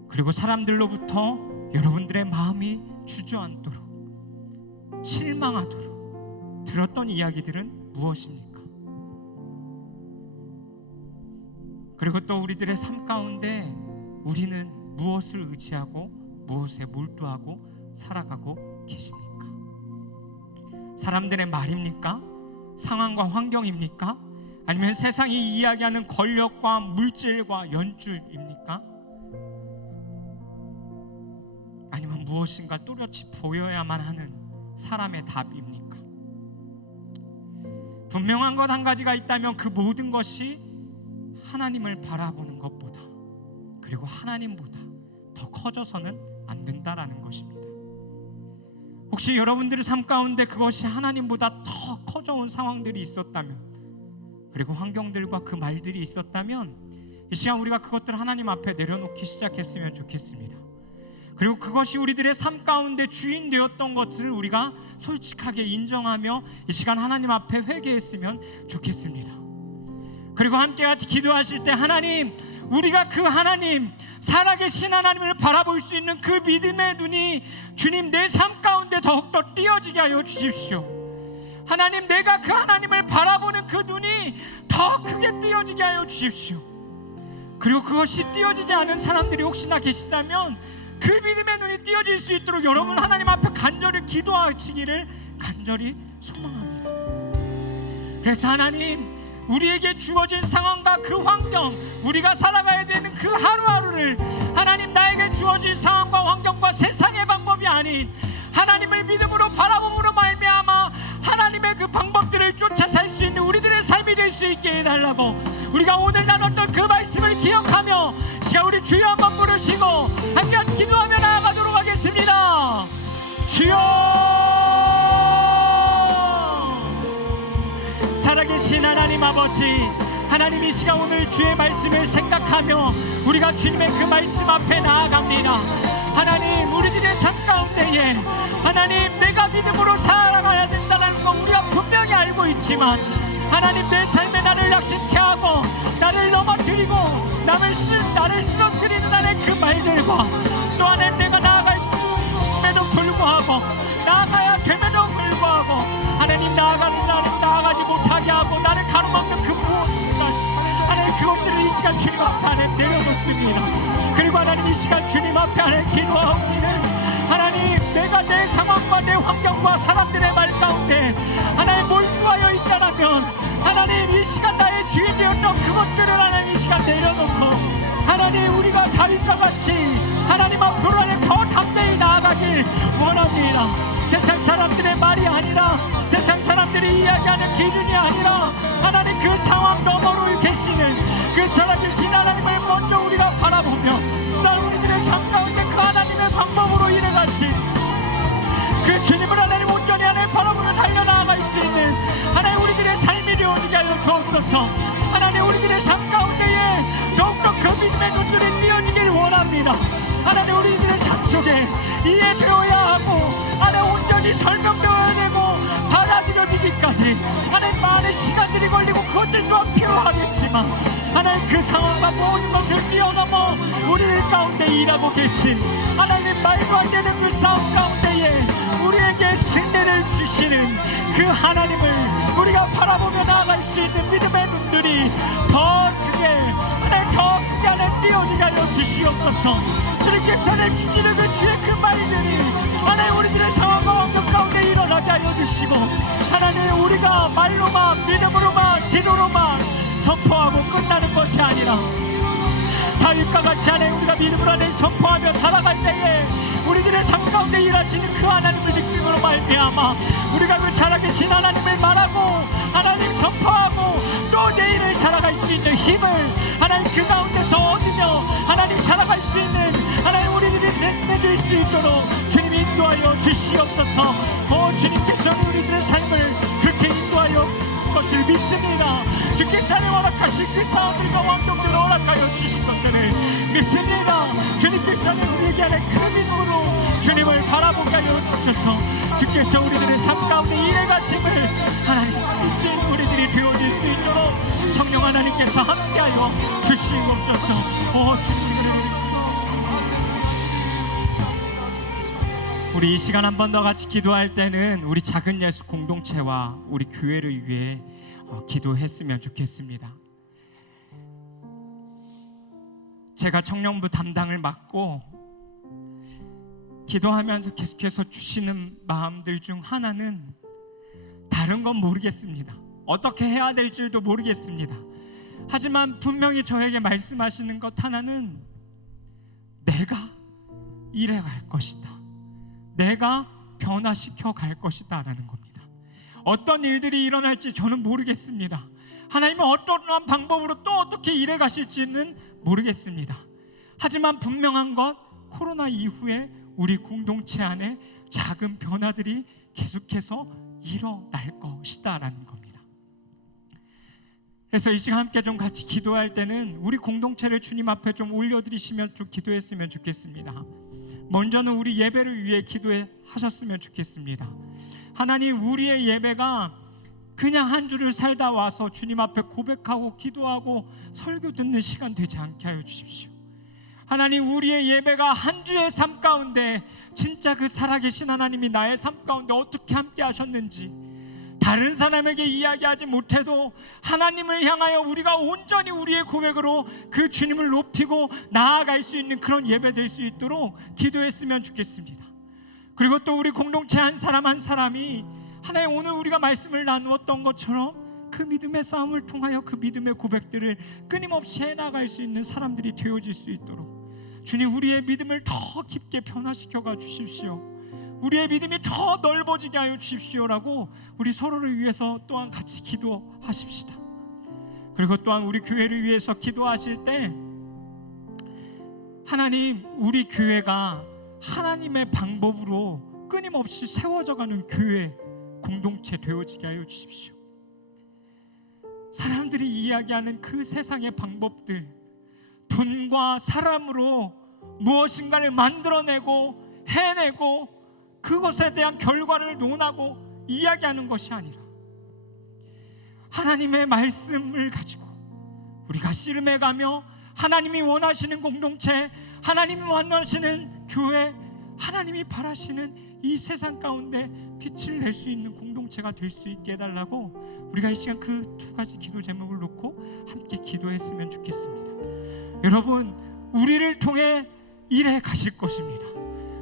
그리고 사람들로부터 여러분들의 마음이 주저앉도록 실망하도록 들었던 이야기들은 무엇입니까? 그리고 또 우리들의 삶 가운데 우리는 무엇을 의지하고 무엇에 몰두하고 살아가고 계십니까? 사람들의 말입니까? 상황과 환경입니까? 아니면 세상이 이야기하는 권력과 물질과 연줄입니까? 아니면 무엇인가 또렷이 보여야만 하는 사람의 답입니까? 분명한 것 한 가지가 있다면 그 모든 것이 하나님을 바라보는 것보다 그리고 하나님보다 더 커져서는 안 된다라는 것입니다. 혹시 여러분들의 삶 가운데 그것이 하나님보다 더 커져온 상황들이 있었다면 그리고 환경들과 그 말들이 있었다면 이 시간 우리가 그것들을 하나님 앞에 내려놓기 시작했으면 좋겠습니다. 그리고 그것이 우리들의 삶 가운데 주인 되었던 것을 우리가 솔직하게 인정하며 이 시간 하나님 앞에 회개했으면 좋겠습니다. 그리고 함께 같이 기도하실 때 하나님, 우리가 그 하나님, 살아계신 하나님을 바라볼 수 있는 그 믿음의 눈이 주님 내 삶 가운데 더욱더 띄어지게 하여 주십시오. 하나님, 내가 그 하나님을 바라보는 그 눈이 더 크게 띄어지게 하여 주십시오. 그리고 그것이 띄어지지 않은 사람들이 혹시나 계시다면 그 믿음의 눈이 띄어질 수 있도록 여러분 하나님 앞에 간절히 기도하시기를 간절히 소망합니다. 그래서 하나님, 우리에게 주어진 상황과 그 환경, 우리가 살아가야 되는 그 하루하루를 하나님, 나에게 주어진 상황과 환경과 세상의 방법이 아닌 하나님을 믿음으로 바라봄으로 말미암아 하나님의 그 방법들을 쫓아 살 수 있는 우리들의 삶이 될 수 있게 해달라고, 우리가 오늘 나눴던 그 말씀을 기억하며 시간 우리 주여 한번 부르시고 함께 같이 기도하며 나아가도록 하겠습니다. 주여, 살아계신 하나님 아버지, 하나님 이 시간 오늘 주의 말씀을 생각하며 우리가 주님의 그 말씀 앞에 나아갑니다. 하나님, 우리들의 삶 가운데에 하나님, 내가 믿음으로 살아가야 된다는 거 우리가 분명히 알고 있지만 하나님, 내 삶에 나를 낙심케 하고 나를 넘어뜨리고 나를 쓰러뜨리는 하나님 그 말들과 또 하나님, 내가 나아갈 수 있음에도 불구하고 나아가야 됨에도 불구하고 하나님, 나아가지 못하게 하고 나를 가로막는 그 무엇인가 하나님, 그것들을 이 시간 주님 앞에 하나님 내려놓습니다. 그리고 하나님, 이 시간 주님 앞에 하나님 기도하옵니다. 하나님, 내가 내 상황과 내 환경과 사람들의 말 가운데 하나님 몰두하여 있다라면 하나님, 이 시간 나의 주인 되었던 그것들을 하나님 이 시간 내려놓고 하나님, 우리가 다윗과 같이 하나님 앞으로 하나님 더 담대히 나아가길 원합니다. 세상 사람들의 말이 아니라 세상 사람들이 이야기하는 기준이 아니라 하나님, 그 상황 너머로 계시는 그 살아계신 하나님을 먼저 우리가 바라보며 나 우리들의 삶 가운데 그 하나님의 방법으로 일해가신 그 주님을 하나님 온전히 하나님 바라보며 달려나아갈 수 있는 하나님 우리들의 삶이 되어지게 하여 주옵소서. 하나님, 우리들의 삶 가운데에 더욱더 그 믿음의 눈들이 띄어지길 원합니다. 하나님, 우리들의 삶 속에 이해되어야 하고 하나님 온전히 설명되어야 되고 받아들여지기까지 하나님 많은 시간들이 걸리고 그것들 또한 필요하겠지만 하나님, 그 상황과 모든 것을 뛰어넘어 우리들 가운데 일하고 계신 하나님, 말도 안 되는 그 싸움 가운데에 우리에게 승리를 주시는 그 하나님을 우리가 바라보며 나아갈 수 있는 믿음의 눈들이 더 크게 하나님, 더 크게 하나님 띄어지게 하여 주시옵소서. 주님께서 하나님 주시는 그 주의 그 말들이 하나님 우리들의 상황과 환경 가운데 일어나게 하여 주시고 하나님, 우리가 말로만 믿음으로만 기도로만 선포하고 끝나는 것이 아니라 다윗과 같이 하나님, 우리가 믿음으로 하나님 선포하며 살아갈 때에 우리들의 삶 가운데 일하시는 그 하나님을 느낌으로 말미암아 우리가 그 살아계신 하나님을 말하고 하나님 선포하고 또 내일을 살아갈 수 있는 힘을 하나님 그 가운데서 얻으며 하나님 살아갈 수 있는 하나님 우리들이 내줄 수 있도록 주님 인도하여 주시옵소서. 주님께서는 우리들의 삶을 그렇게 인도하여 믿습니다. 주께서 허락하신 그 사람들과 왕족들을 허락하여 주신 것들을 믿습니다. 주님께서 우리에게 하는 그 믿음으로 주님을 바라보게 하여 주셔서 주께서 우리들의 삶 가운데 일해 가심을 하나님 믿수 있는 우리들이 되어질 수 있도록 성령 하나님께서 함께하여 주시옵소서. 오 주님, 우리 이 시간 한 번 더 같이 기도할 때는 우리 작은 예수 공동체와 우리 교회를 위해 기도했으면 좋겠습니다. 제가 청년부 담당을 맡고 기도하면서 계속해서 주시는 마음들 중 하나는 다른 건 모르겠습니다. 어떻게 해야 될 줄도 모르겠습니다. 하지만 분명히 저에게 말씀하시는 것 하나는 내가 이래 갈 것이다. 내가 변화시켜 갈 것이다 라는 겁니다. 어떤 일들이 일어날지 저는 모르겠습니다. 하나님은 어떠한 방법으로 또 어떻게 일해 가실지는 모르겠습니다. 하지만 분명한 것, 코로나 이후에 우리 공동체 안에 작은 변화들이 계속해서 일어날 것이다 라는 겁니다. 그래서 이 시간 함께 좀 같이 기도할 때는 우리 공동체를 주님 앞에 좀 올려드리시면 좀 기도했으면 좋겠습니다. 먼저는 우리 예배를 위해 기도하셨으면 좋겠습니다. 하나님, 우리의 예배가 그냥 한 주를 살다 와서 주님 앞에 고백하고 기도하고 설교 듣는 시간 되지 않게 하여 주십시오. 하나님, 우리의 예배가 한 주의 삶 가운데 진짜 그 살아계신 하나님이 나의 삶 가운데 어떻게 함께 하셨는지 다른 사람에게 이야기하지 못해도 하나님을 향하여 우리가 온전히 우리의 고백으로 그 주님을 높이고 나아갈 수 있는 그런 예배 될 수 있도록 기도했으면 좋겠습니다. 그리고 또 우리 공동체 한 사람 한 사람이 하나님, 오늘 우리가 말씀을 나누었던 것처럼 그 믿음의 싸움을 통하여 그 믿음의 고백들을 끊임없이 해나갈 수 있는 사람들이 되어질 수 있도록 주님, 우리의 믿음을 더 깊게 변화시켜가 주십시오. 우리의 믿음이 더 넓어지게 하여 주십시오라고 우리 서로를 위해서 또한 같이 기도하십시다. 그리고 또한 우리 교회를 위해서 기도하실 때 하나님, 우리 교회가 하나님의 방법으로 끊임없이 세워져가는 교회 공동체 되어지게 하여 주십시오. 사람들이 이야기하는 그 세상의 방법들, 돈과 사람으로 무엇인가를 만들어내고 해내고 그것에 대한 결과를 논하고 이야기하는 것이 아니라 하나님의 말씀을 가지고 우리가 씨름해가며 하나님이 원하시는 공동체, 하나님이 원하시는 교회, 하나님이 바라시는 이 세상 가운데 빛을 낼 수 있는 공동체가 될 수 있게 해달라고 우리가 이 시간 그 두 가지 기도 제목을 놓고 함께 기도했으면 좋겠습니다. 여러분, 우리를 통해 일해 가실 것입니다.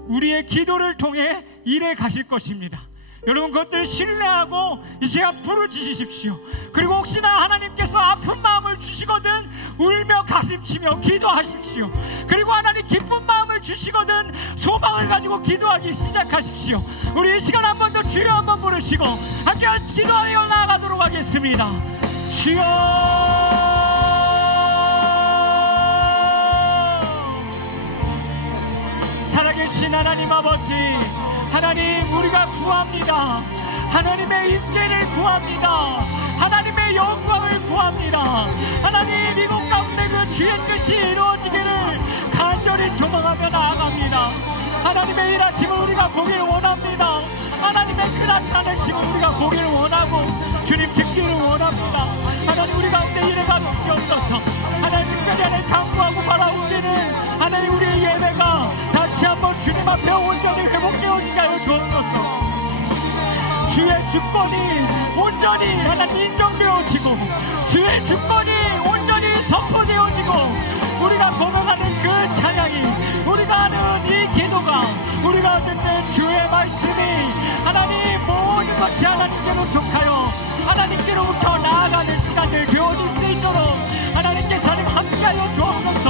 우리의 기도를 통해 일해 가실 것입니다. 여러분, 그것들 신뢰하고 이 시간 부르짖으십시오. 그리고 혹시나 하나님께서 아픈 마음을 주시거든 울며 가슴치며 기도하십시오. 그리고 하나님 기쁜 마음을 주시거든 소망을 가지고 기도하기 시작하십시오. 우리 이 시간 한 번 더 주여 한번 부르시고 함께 기도하여 나아가도록 하겠습니다. 주여, 살아계신 하나님 아버지, 하나님, 우리가 구합니다. 하나님의 인재를 구합니다. 하나님의 영광을 구합니다. 하나님, 이곳 가운데 그 주의 뜻이 이루어지기를 간절히 소망하며 나아갑니다. 하나님의 일하심을 우리가 보기를 원합니다. 하나님의 그 나타내심을 우리가 보기를 원하고 주님 듣기를 원합니다. 하나님, 우리 가운데 일해가 주시옵소서. 하나님, 특별히 하나님 강구하고 바라오기는 하나님, 우리의 예배가 다시 한번 주님 앞에 온전히 회복되어지게 하여 주옵소서. 주의 주권이 온전히 하나님 인정되어지고 주의 주권이 온전히 선포되어지고 우리가 고백하는 그 찬양이, 우리가 하는 이 기도가, 우리가 듣는 주의 말씀이 하나님 모든 것이 하나님께로 속하여 하나님께로부터 나아가는 시간을 되어질 수 있도록 하나님께서 함께하여 주옵소서.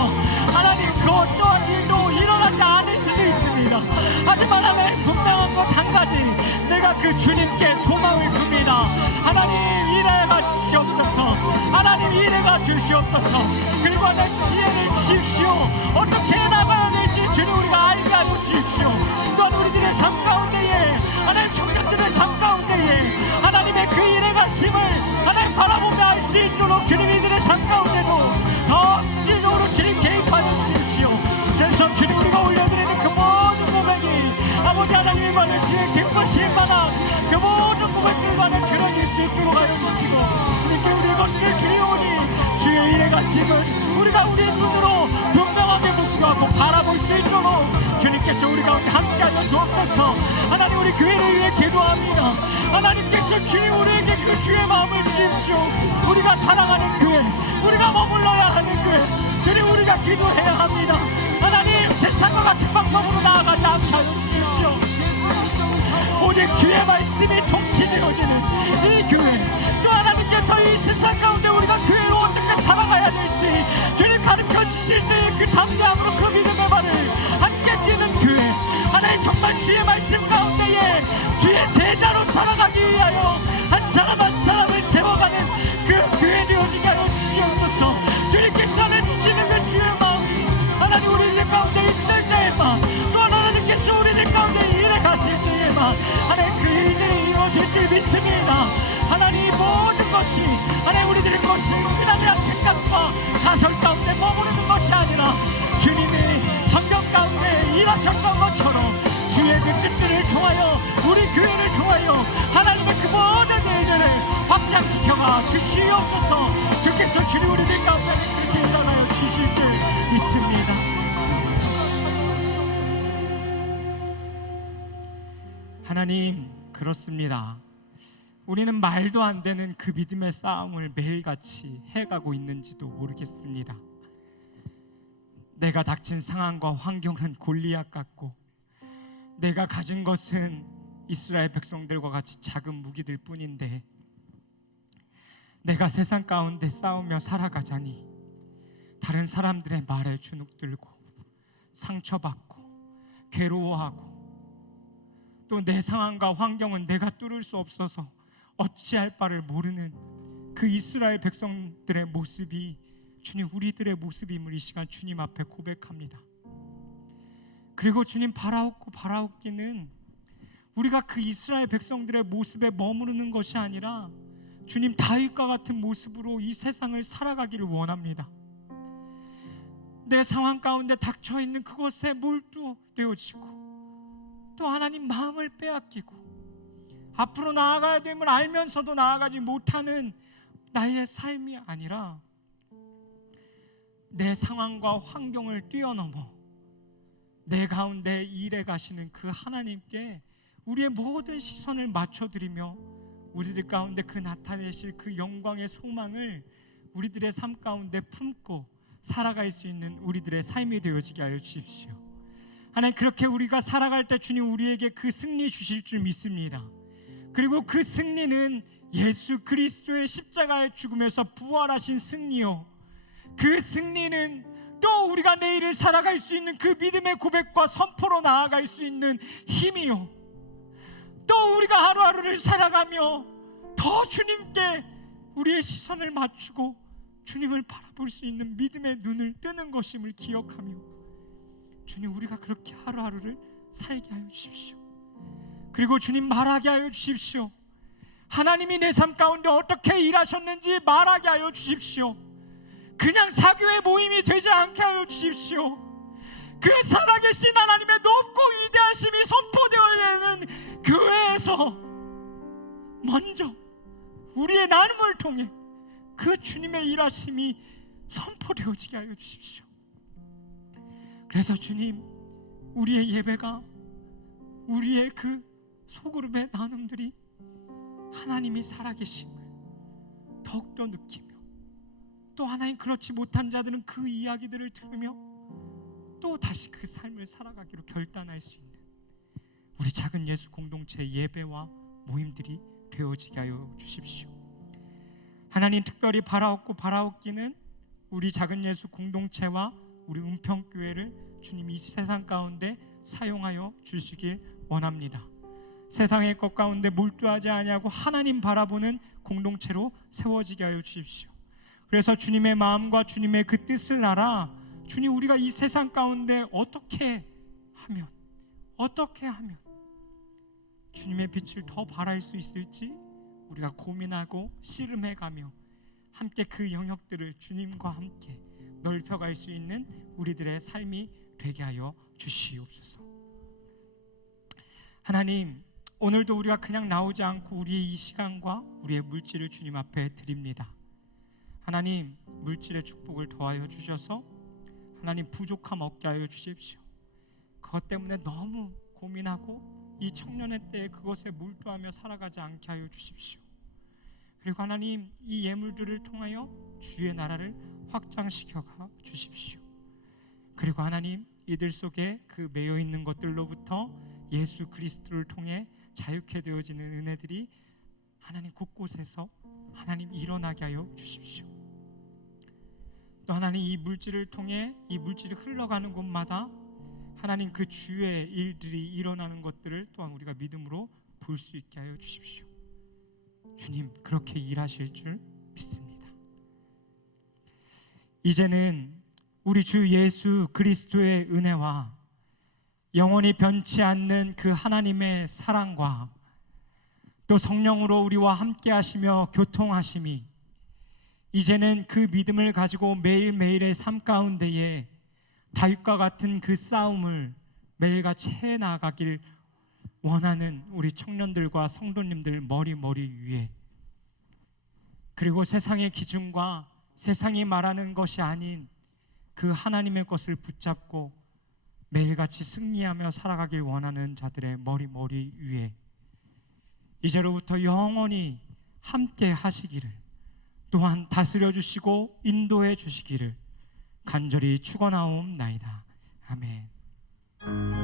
하나님, 그 어떠한 일도 일어나지 않을 수도 있습니다. 하지만 하나님, 분명한 것 한 가지, 내가 그 주님께 소망을 둡니다. 하나님, 일해가 주시옵소서. 하나님, 일해가 주시옵소서. 그리고 하나님, 지혜를 주십시오. 어떻게 나가야 될지 주님 우리가 알게 하여 주십시오. 또한 우리들의 삶 가운데에, 하나님 청년들의 삶 가운데에 하나님의 그 일해 가심을 하나님 바라보고 우리의 기쁜 신바다 그 모든 고백들과는 그런 일수 있도록 하여 주시고 우리께 우리의 것을 주리오니 주의 일에 가심을 우리가 우리의 눈으로 분명하게 묵과하고 바라볼 수 있도록 주님께서 우리 가운데 함께하여 주옵소서. 하나님 우리 교회를 위해 기도합니다. 하나님께서 주님 우리에게 그 주의 마음을 주십시오. 우리가 사랑하는 교회, 우리가 머물러야 하는 교회, 주님 우리가 기도해야 합니다. 하나님 세상과 같은 방법으로 나아가지 않게 하여 주십시오. 오직 주의 말씀이 통치되어지는 이 교회, 또 하나님께서 이 세상 가운데 우리가 교회로 어떻게 살아가야 될지 주님 가르쳐 주실 때의 그 담대함으로 그 믿음의 발을 함께 뛰는 교회, 하나님 정말 주의 말씀 가운데에 주의 제자로 살아가기 위하여 한 사람 한 사람을 세워가는 그 교회 되어지게 하여 주시옵소서. 주님께서 주시는 그 주의 마음이 하나님 우리들 가운데 있을 때의 마음, 또 하나님께서 우리들 가운데 일해 가실 때의 마음, 하나님 그 일들이 이루어질 줄 믿습니다. 하나님 모든 것이 하나님 우리들의 것을 우리나라 생각과 가설 가운데 머무르는 것이 아니라 주님이 성경 가운데 일하셨던 것처럼 주의 그 뜻들을 통하여 우리 교회를 통하여 하나님의 그 모든 일들을 확장시켜가 주시옵소서. 주께서 주님 우리들 가운데 그렇게 일어나여 주실 줄 믿습니다. 하나님 그렇습니다. 우리는 말도 안 되는 그 믿음의 싸움을 매일같이 해가고 있는지도 모르겠습니다. 내가 닥친 상황과 환경은 골리앗 같고 내가 가진 것은 이스라엘 백성들과 같이 작은 무기들 뿐인데 내가 세상 가운데 싸우며 살아가자니 다른 사람들의 말에 주눅들고 상처받고 괴로워하고 또 내 상황과 환경은 내가 뚫을 수 없어서 어찌할 바를 모르는 그 이스라엘 백성들의 모습이 주님 우리들의 모습임을 이 시간 주님 앞에 고백합니다. 그리고 주님 바라옵기는 우리가 그 이스라엘 백성들의 모습에 머무르는 것이 아니라 주님 다윗과 같은 모습으로 이 세상을 살아가기를 원합니다. 내 상황 가운데 닥쳐있는 그것에 몰두되어지고 또 하나님 마음을 빼앗기고 앞으로 나아가야 됨을 알면서도 나아가지 못하는 나의 삶이 아니라 내 상황과 환경을 뛰어넘어 내 가운데 일해 가시는 그 하나님께 우리의 모든 시선을 맞춰드리며 우리들 가운데 그 나타내실 그 영광의 소망을 우리들의 삶 가운데 품고 살아갈 수 있는 우리들의 삶이 되어지게 하여 주십시오. 하나님 그렇게 우리가 살아갈 때 주님 우리에게 그 승리 주실 줄 믿습니다. 그리고 그 승리는 예수 그리스도의 십자가의 죽음에서 부활하신 승리요, 그 승리는 또 우리가 내일을 살아갈 수 있는 그 믿음의 고백과 선포로 나아갈 수 있는 힘이요, 또 우리가 하루하루를 살아가며 더 주님께 우리의 시선을 맞추고 주님을 바라볼 수 있는 믿음의 눈을 뜨는 것임을 기억하며 주님 우리가 그렇게 하루하루를 살게 하여 주십시오. 그리고 주님 말하게 하여 주십시오. 하나님이 내 삶 가운데 어떻게 일하셨는지 말하게 하여 주십시오. 그냥 사교의 모임이 되지 않게 하여 주십시오. 그 살아계신 하나님의 높고 위대하심이 선포되어야 되는 교회에서 먼저 우리의 나눔을 통해 그 주님의 일하심이 선포되어지게 하여 주십시오. 그래서 주님 우리의 예배가 우리의 그 소그룹의 나눔들이 하나님이 살아계심을 더욱더 느끼며 또 하나님 그렇지 못한 자들은 그 이야기들을 들으며 또 다시 그 삶을 살아가기로 결단할 수 있는 우리 작은 예수 공동체 예배와 모임들이 되어지게 하여 주십시오. 하나님 특별히 바라옵기는 우리 작은 예수 공동체와 우리 은평교회를 주님 이 세상 가운데 사용하여 주시길 원합니다. 세상의 것 가운데 몰두하지 아니하고 하나님 바라보는 공동체로 세워지게 하여 주십시오. 그래서 주님의 마음과 주님의 그 뜻을 알아 주님 우리가 이 세상 가운데 어떻게 하면 주님의 빛을 더 발할 수 있을지 우리가 고민하고 씨름해가며 함께 그 영역들을 주님과 함께 넓혀갈 수 있는 우리들의 삶이 되게 하여 주시옵소서. 하나님 오늘도 우리가 그냥 나오지 않고 우리의 이 시간과 우리의 물질을 주님 앞에 드립니다. 하나님, 물질의 축복을 더하여 주셔서 하나님 부족함 없게 하여 주십시오. 그것 때문에 너무 고민하고 이 청년의 때에 그것에 몰두하며 살아가지 않게 하여 주십시오. 그리고 하나님, 이 예물들을 통하여 주의 나라를 확장시켜 주십시오. 그리고 하나님, 이들 속에 그 매여 있는 것들로부터 예수 그리스도를 통해 자유케 되어지는 은혜들이 하나님 곳곳에서 하나님 일어나게 하여 주십시오. 또 하나님, 이 물질을 통해 이 물질이 흘러가는 곳마다 하나님 그 주의 일들이 일어나는 것들을 또한 우리가 믿음으로 볼 수 있게 하여 주십시오. 주님, 그렇게 일하실 줄 믿습니다. 이제는 우리 주 예수 그리스도의 은혜와 영원히 변치 않는 그 하나님의 사랑과 또 성령으로 우리와 함께 하시며 교통하심이 이제는 그 믿음을 가지고 매일매일의 삶 가운데에 다윗과 같은 그 싸움을 매일같이 해나가길 원하는 우리 청년들과 성도님들 머리 위에, 그리고 세상의 기준과 세상이 말하는 것이 아닌 그 하나님의 것을 붙잡고 매일같이 승리하며 살아가길 원하는 자들의 머리 위에 이제로부터 영원히 함께 하시기를, 또한 다스려 주시고 인도해 주시기를 간절히 축원하옵나이다. 아멘.